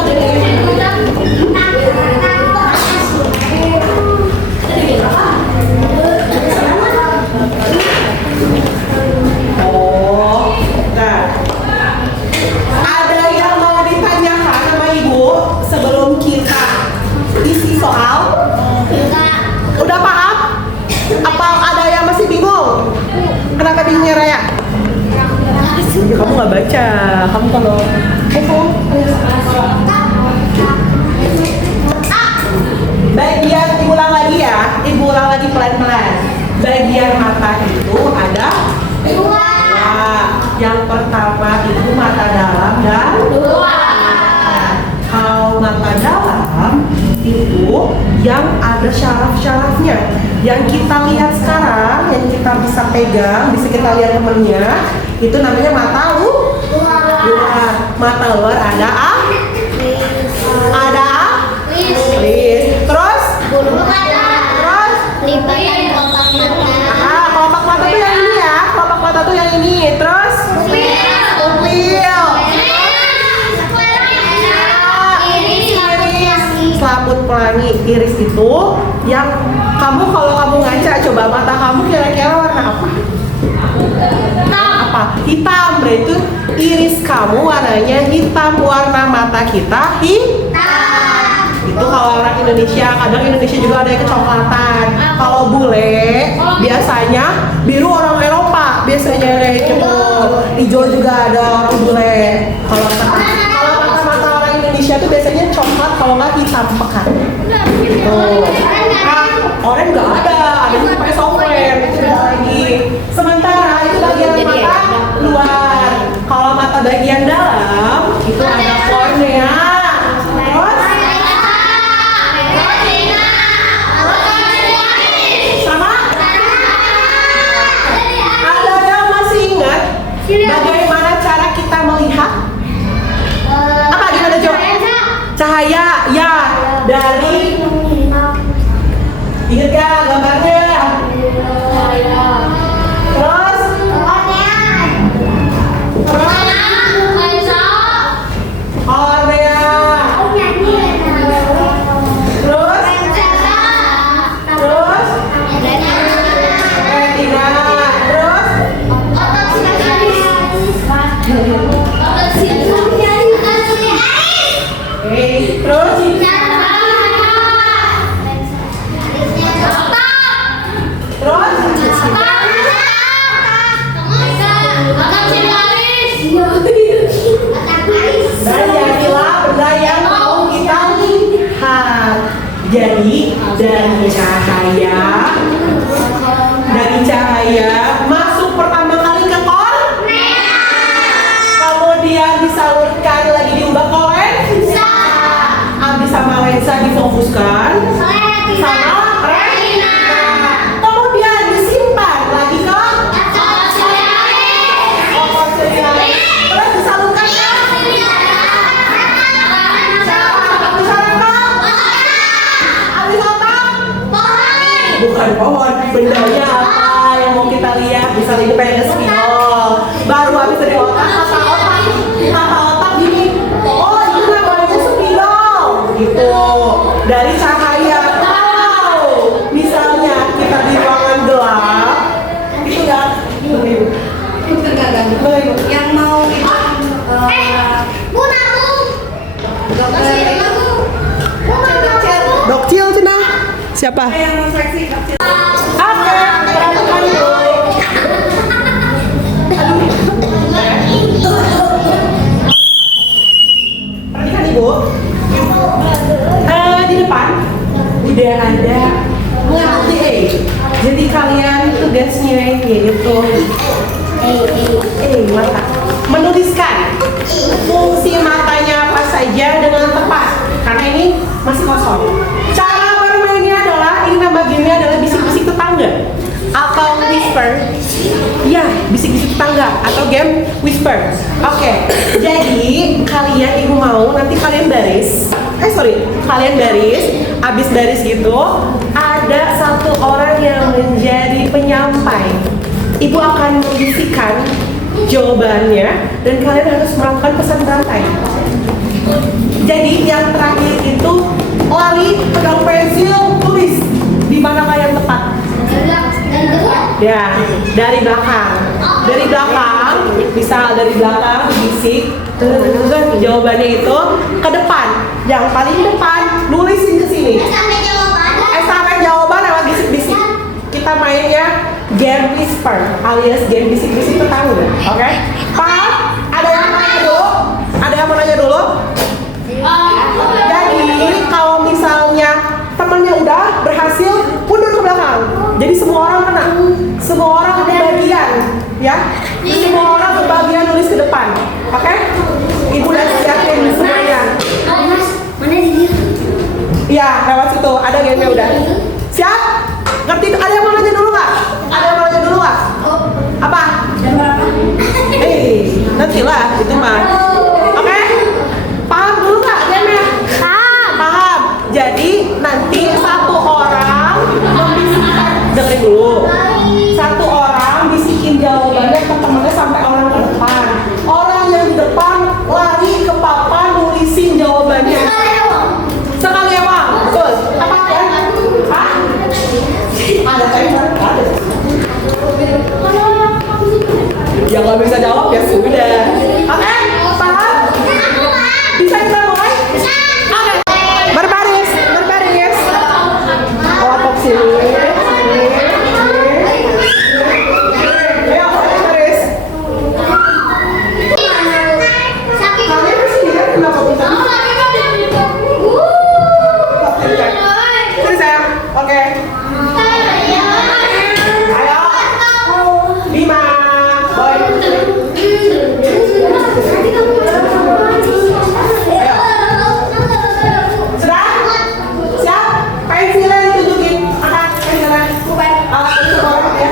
Oh, nah. Ada yang mau ditanyakan sama Ibu sebelum kita isi soal? Udah paham? Apa ada yang masih bingung? Kenapa bingungnya, Raya? Kamu nggak baca. Kamu kalau bagian, ibu ulang lagi ya. Ibu ulang lagi pelan-pelan. Bagian mata itu ada dua. Yang pertama itu mata dalam dan dua. Kalau mata dalam itu yang ada syaraf-syarafnya. Yang kita lihat sekarang, yang kita bisa pegang, bisa kita lihat temennya, itu namanya mata luar. Mata luar ada iris. Terus kelopak mata tuh yang ini ya. Kelopak mata tuh yang ini. Terus pupil. Selaput pelangi. Iris itu yang kamu kalau kamu ngaca, coba mata kamu kira-kira warna apa? Hitam. Berarti iris kamu warnanya hitam. Warna mata kita hitam. Itu kalau orang Indonesia. Kadang Indonesia juga ada yang kecoklatan. Kalau bule biasanya biru, orang Eropa biasanya kayak gitu. Hijau juga ada orang bule. Kalau mata-mata orang Indonesia tuh biasanya coklat, kalau nggak hitam pekat. Gitu. Oranye nggak ada yang pakai software, itu beda lagi. Sementara itu bagian mata luar. Kalau mata bagian dalam itu ada kornea. Terus sama? Ada yang masih ingat bagaimana cara kita melihat? Apa gimana, Jo? Cahaya, ya, dari ingat gak gambarnya? Terus budaya masuk pertama kali ke Korea. Kemudian disalurkan lagi diubah ke lensa. Abis sama lensa difokuskan sama retina. Kemudian disimpan lagi ke oposterior. Terus disalurkan ke bukan pohon, bendanya apa yang mau kita lihat? Bisa ini pengen spidol. Baru habis dari otak, kata otak gini. Oh itu namanya spidol, gitu. Dari cahaya. Wow. Misalnya kita di ruangan gelap, itu ya. Yang mau itu Dokcil cina. Siapa? yang seleksi kecil. Oke, perhatikan dulu. Perhatikan ibu. Di depan udah ada multi A. Jadi kalian tugasnya yaitu mata. Menuliskan fungsi matanya apa saja dengan tepat. Karena ini masih kosong. Cara bermainnya adalah ini nama gamenya adalah bisik-bisik tetangga atau whisper. Ya, bisik-bisik tetangga atau game whisper. Oke. Jadi kalian ibu mau nanti kalian baris. Kalian baris. Abis baris gitu ada satu orang yang menjadi penyampai. Ibu akan membisikkan jawabannya dan kalian harus melakukan pesan berantai. Jadi yang terakhir itu lari, pegang pensil, tulis di manakah yang tepat. Ya, dari belakang. Dari belakang, bisa dari belakang bisik. Jawabannya itu ke depan. Yang paling depan nulisin ke sini. Sampai jawaban lewat bisik-bisik. Kita mainnya game whisper alias game bisik-bisik tetangga. Oke? Pak, ada yang mau nanya dulu? Ada yang mau nanya dulu? Jadi kalau misalnya temennya udah berhasil mundur ke belakang. Jadi semua orang kena. Semua orang kebagian, ya. Semua orang kebagian nulis ke depan. Oke? Ibu udah siapin semuanya. Iya, lewat situ. Ada game-nya udah. Siap? Ngerti? Ada yang mau nanya dulu nggak? Ada yang mau nanya dulu nggak? Apa? Nanti lah, itu mah. Oke? Paham dulu nggak game-nya? Paham. Jadi nanti satu orang membisikkan, dengerin dulu. Satu orang bisikin jawabannya ke temennya sampai orang ke depan. Orang yang di depan lari ke papan nulisin jawabannya. Sekali ya Bang? Betul. Apa ya? Hah? Ada timer? Ada. Ya nggak bisa jawab ya sudah. Oke? Paham? Bisa kita mulai? Oke. Berbaris. Kelompok sini. Ayo, berbaris. Kalian sih ya, kenapa bisa? Sini sayang. Oke. Ayo. 5. Boy. Sudah? Siap? Pensilnya ditunjukin. Angkat pensilnya. Alat ini sekolah ya.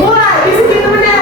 Mulai, bisikin temennya.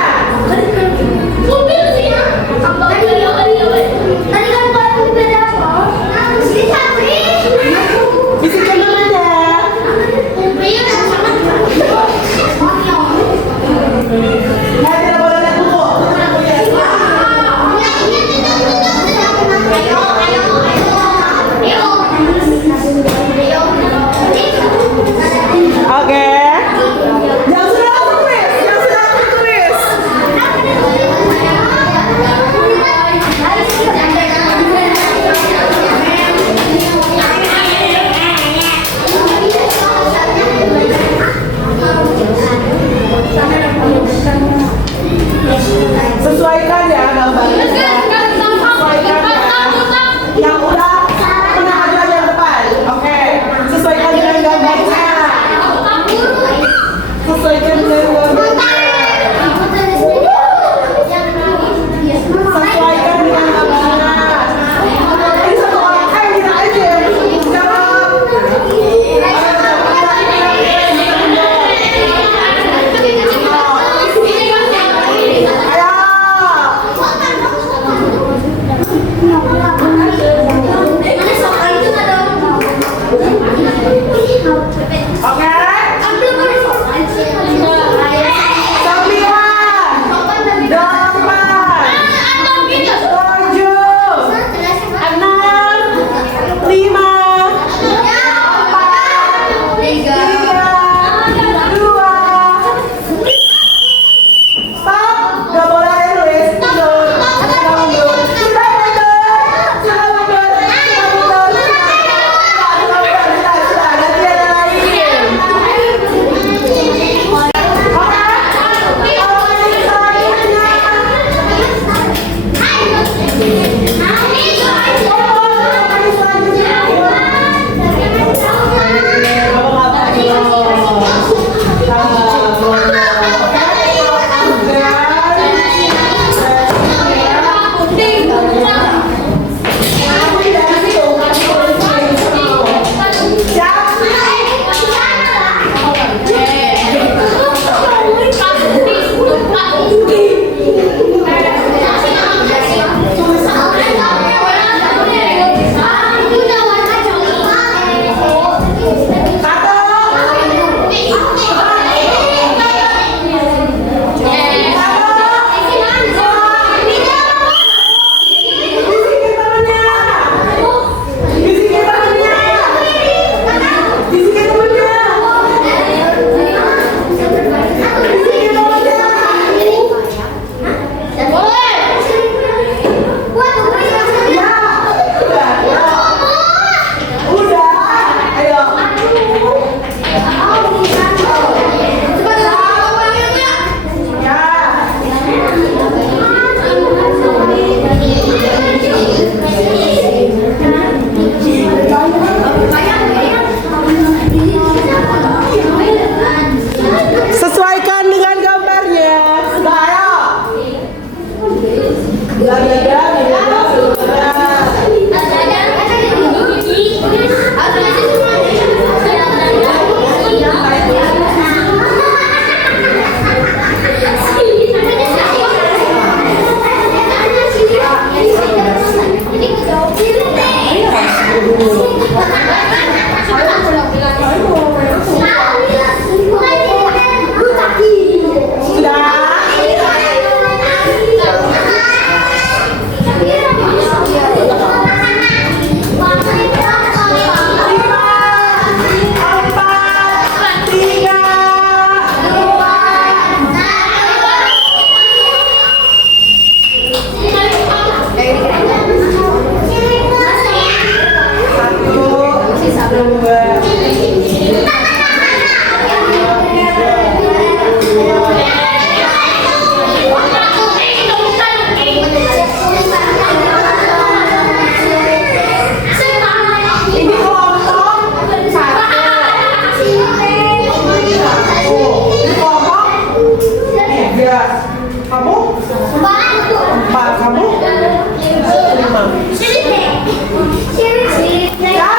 Ya,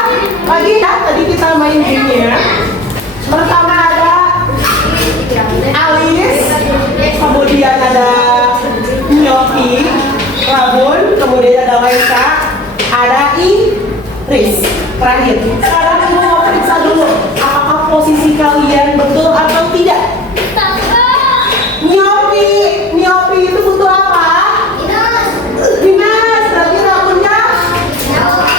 lagi ya, tadi kita main gamenya. Pertama ada Alice, kemudian ada Nyoki, Rabun, kemudian ada Laisa, ada Iris. Terakhir, sekarang ibu mau periksa dulu apakah posisi kalian betul atau tidak. Nyopi itu butuh apa? Dinas, berarti rambutnya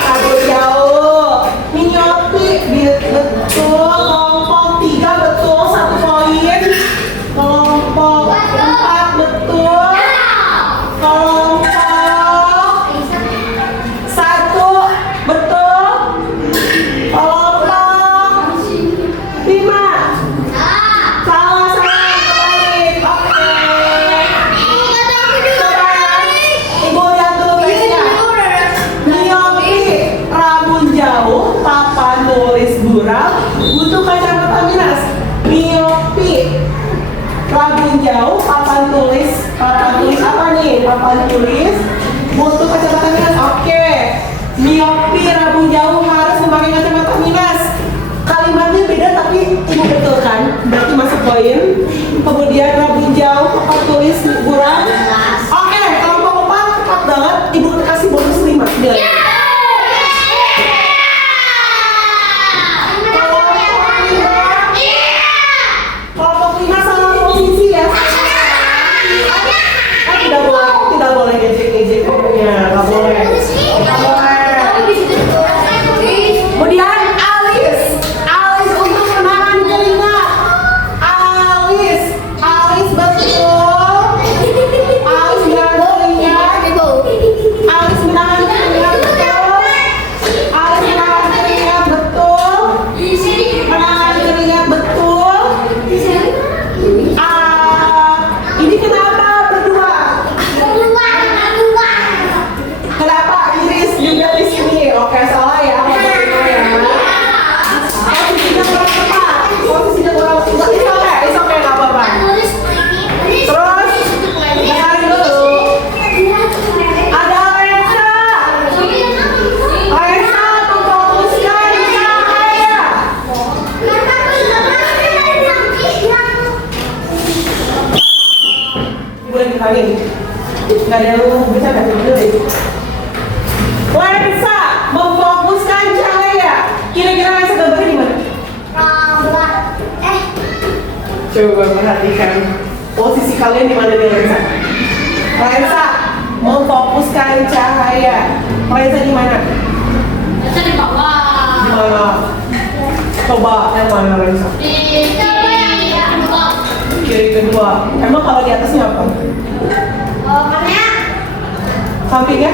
rambut jauh. Nyopi betul, kelompok 3 betul, 1 poin. Kelompok 4 betul. Kelompok 1 betul. Kelompok 5 salah, kebalik. Oke. Ibu lihat dulu guysnya. Nyopi rambut jauh, papan tulis buram, butuh kacamata minus. Nyopi rambut jauh, papan tulis apa nih? Papan tulis butuh kacamata minus. Oke. Nyopi rambut jauh harus memakai kacamata minus. Kalimatnya beda tapi ibu betul kan? Berarti masuk poin. Kemudian rambut jauh, papan tulis buram. Oke, kelompok 4 cepat banget. Ibu kasih bonus 5. Kelompok 5 salah posisi ya. Tidak boleh ngejek-ngejek pokoknya. Nggak boleh. Nggak boleh. Kemudian Alice untuk menahan keringat. Alice betul. Alice menahan keringat. Alice menahan keringat betul. Alice menahan keringat betul. Menahan keringat betul. Ini kenapa berdua? Kenapa Iris juga di sini? Oke, salah ya. Posisinya kurang tepat. Posisinya kurang tepat. It's okay, nggak apa-apa. Terus, dengarin dulu. Ada Lensa. Lensa memfokuskan cahaya. Ibu lagi panggil. Nggak ada yang mau bercanda dulu deh. Lensa memfokuskan cahaya. Kira-kira Lensa gambarnya di mana? Coba perhatikan posisi kalian di mana nih Lensa? Lensa memfokuskan cahaya. Lensa di mana? Di mana? Coba yang mana Lensa? Kiri kedua. Emang kalau di atasnya apa? Sampingnya?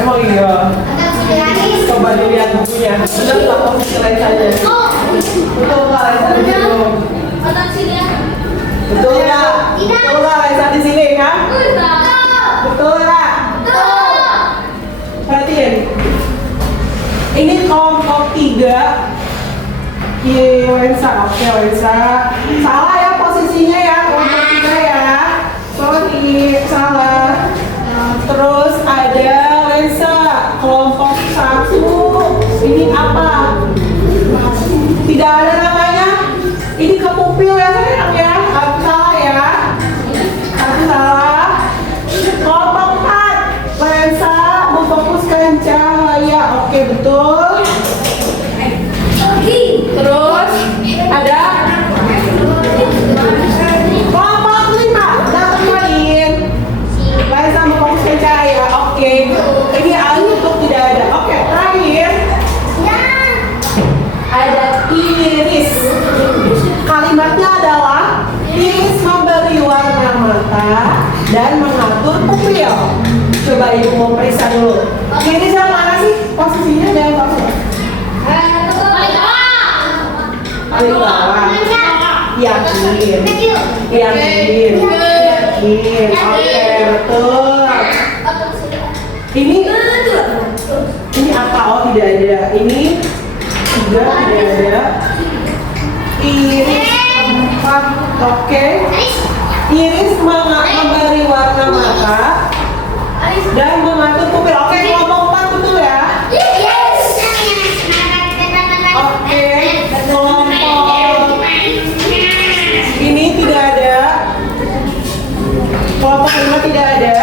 Emang iya. Coba dilihat bukunya. Benar nggak posisi Lensanya? Betul nggak Lensa di situ? Betul nggak? Betul nggak Lensa di sini kan? Betul nggak? Perhatiin. Ini kelompok 3. Lensa, oke Lensa. Salah ya posisinya ya, kelompok 3 ya. Sorry, salah. Terus ada Lensa, kelompok 1. Ini apa? Tidak ada namanya. Ini kepupil ya sayang ya. Salah ya. Satu salah. Kelompok 4. Lensa memfokuskan cahaya. Oke, betul. Terus ada kelompok 5. Dapat poin. Lensa memfokuskan cahaya. Oke. Ini untuk tidak ada. Oke, terakhir ada Iris. Kalimatnya adalah Iris memberi warna mata dan mengatur pupil. Coba ibu mau periksa dulu. Iris yang mana sih posisinya dalam kasus? Paling bawah. Yakin. Oke, betul. Ini apa? Oh, tidak ada. Ini juga tidak ada. Iris 4. Oke. Iris memberi warna mata dan mengatur pupil. Oke, kelompok 4 betul ya? Oke, kelompok ini tidak ada. Kelompok 5 tidak ada.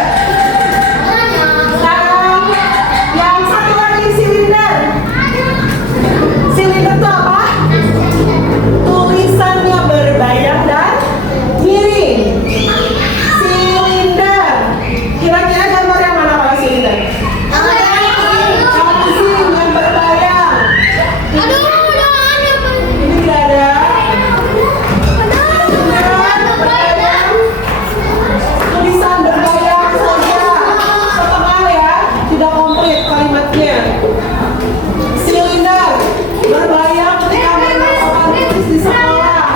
Sekarang yang satu lagi silinder. Silinder itu apa? Tulisannya berbayang dan miring. Silinder. Kira-kira gambar yang mana kalau silinder? Yang pusing, yang berbayang. Ini tidak ada. Berbayang. Tulisan berbayang saja. Setengah ya, tidak komplit kalimatnya. Silinder berbayang ketika melakukan tulis di sekolah.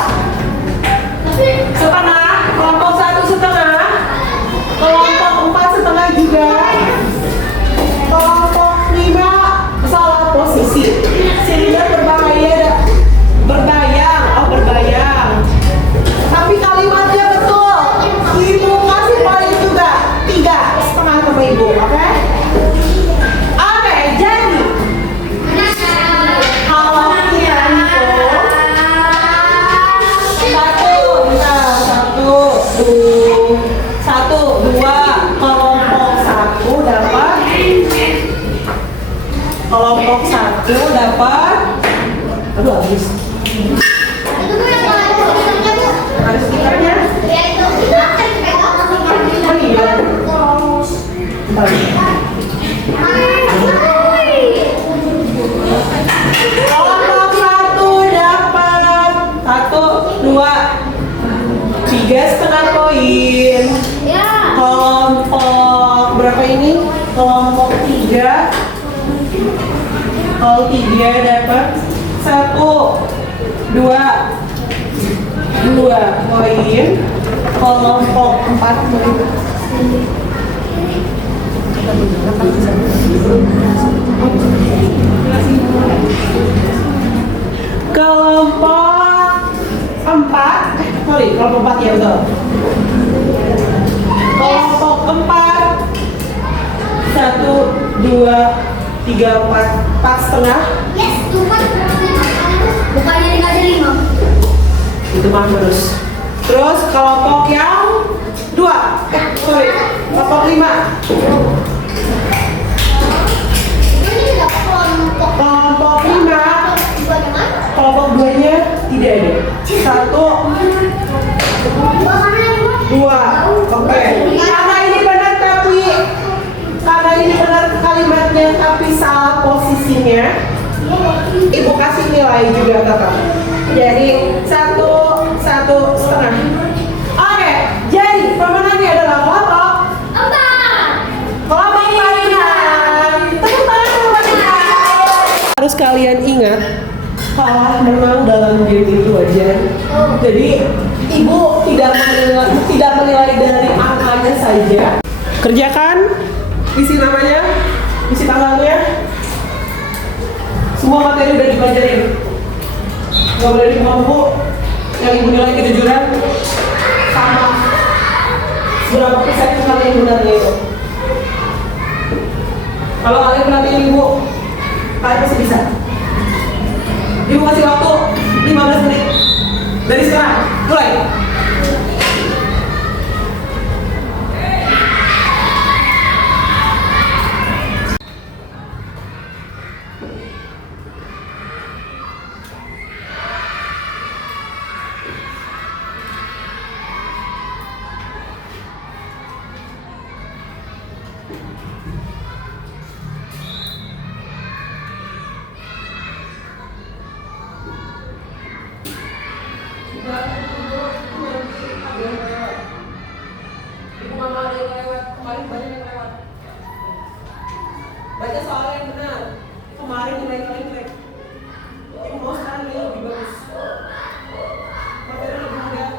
Setengah, kelompok 1 setengah, kelompok 4 setengah juga, kelompok 5 salah posisi. Silinder berbayang, berbayang. Tapi kalimatnya betul. Ibu kasih poin juga 3,5 sama ibu, oke? Oke, jadi kalau kita satu, dua, kelompok 1 dapat, aduh habis. Ada stikernya? Oh iya. Bentar. Kelompok 1 dapat 1, 2, 3,5 poin. Kelompok berapa ini? Kelompok 3. Kalau 3 dapat 1, 2 poin. Kelompok 4 poin. Kelompok 4, kelompok 4 ya betul. Kelompok 4, 1, 2, 3, 4 setengah. Bukannya nggak ada 5. Itu mah terus. Terus kelompok yang 2, kelompok 5. Kelompok 5, kelompok 2-nya tidak ada. 1, 2, oke. Karena ini benar kalimatnya tapi salah posisinya, ibu kasih nilai juga tetap. Jadi 1,5. Oke, jadi pemenangnya adalah kelompok 4. Kelompok 4. Tepuk tangan. Harus kalian ingat, kalah menang dalam game itu wajar. Jadi ibu tidak menilai dari angkanya saja. Kerjakan, isi namanya, isi tanggalnya. Semua materi udah dipelajarin. Gak boleh dibuang buku. Yang ibu nilai kejujuran sama berapa persen kalian benarnya itu. Kalau kalian perhatiin ibu, kalian pasti bisa. Ibu kasih waktu 15 menit dari sekarang, mulai. Ibu mama ada yang lewat, kemarin banyak yang lewat. Baca soal yang benar. Kemarin nilai kalian jelek. Ibu mau sekarang nilai lebih bagus. Materi lebih mudah.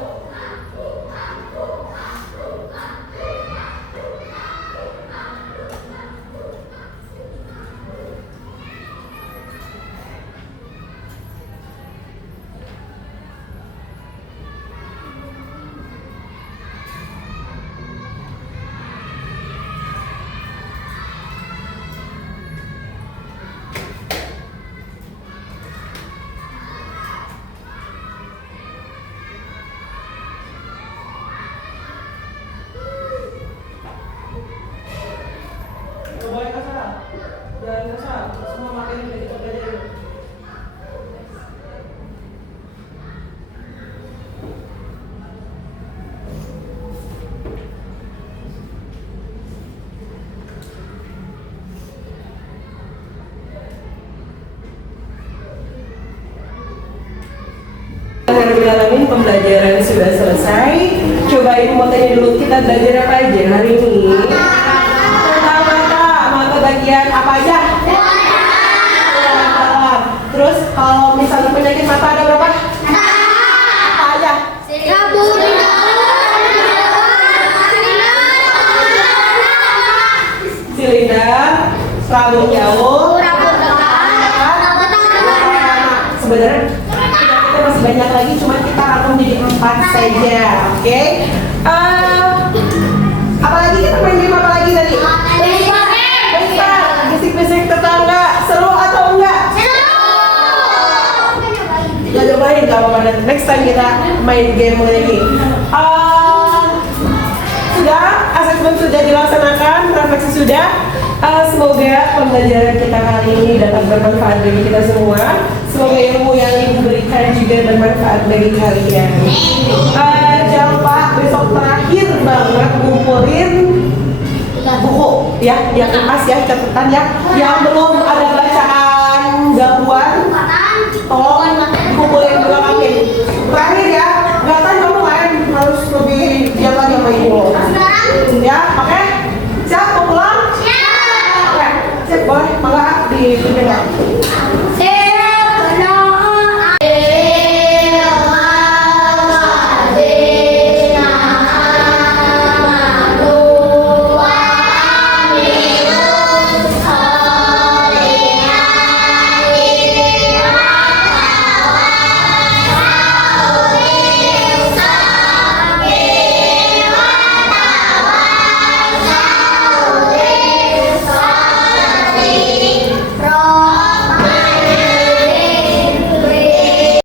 dulu kita belajar apa aja hari ini? Tentang mata bagian apa aja? Mata. Terus kalau misalnya penyakit mata ada berapa? Apa aja? Silinder, rambut jauh, sebenarnya kita masih banyak lagi, cuma kita akan menjadi 4 saja, oke? Apalagi kita main game apa lagi tadi? Bisik-bisik tetangga, seru atau enggak? Kita cobain, gak apa-apa, next time kita main game lagi. Sudah, asesmen sudah dilaksanakan, refleksi sudah. Semoga pembelajaran kita kali ini dapat bermanfaat bagi kita semua. Semoga ilmu yang Ibu berikan juga bermanfaat bagi kalian. Jangan lupa besok terakhir banget kumpulin buku ya, yang emas ya, catatan ya. Yang belum ada bacaan gabungan, tolong kumpulin belakangin. Terakhir ya, nggak tahu kamu kan harus lebih giat lagi sama Ibu. Ya, oke? Siap mau pulang? Siap. Boleh, mangga dipegang.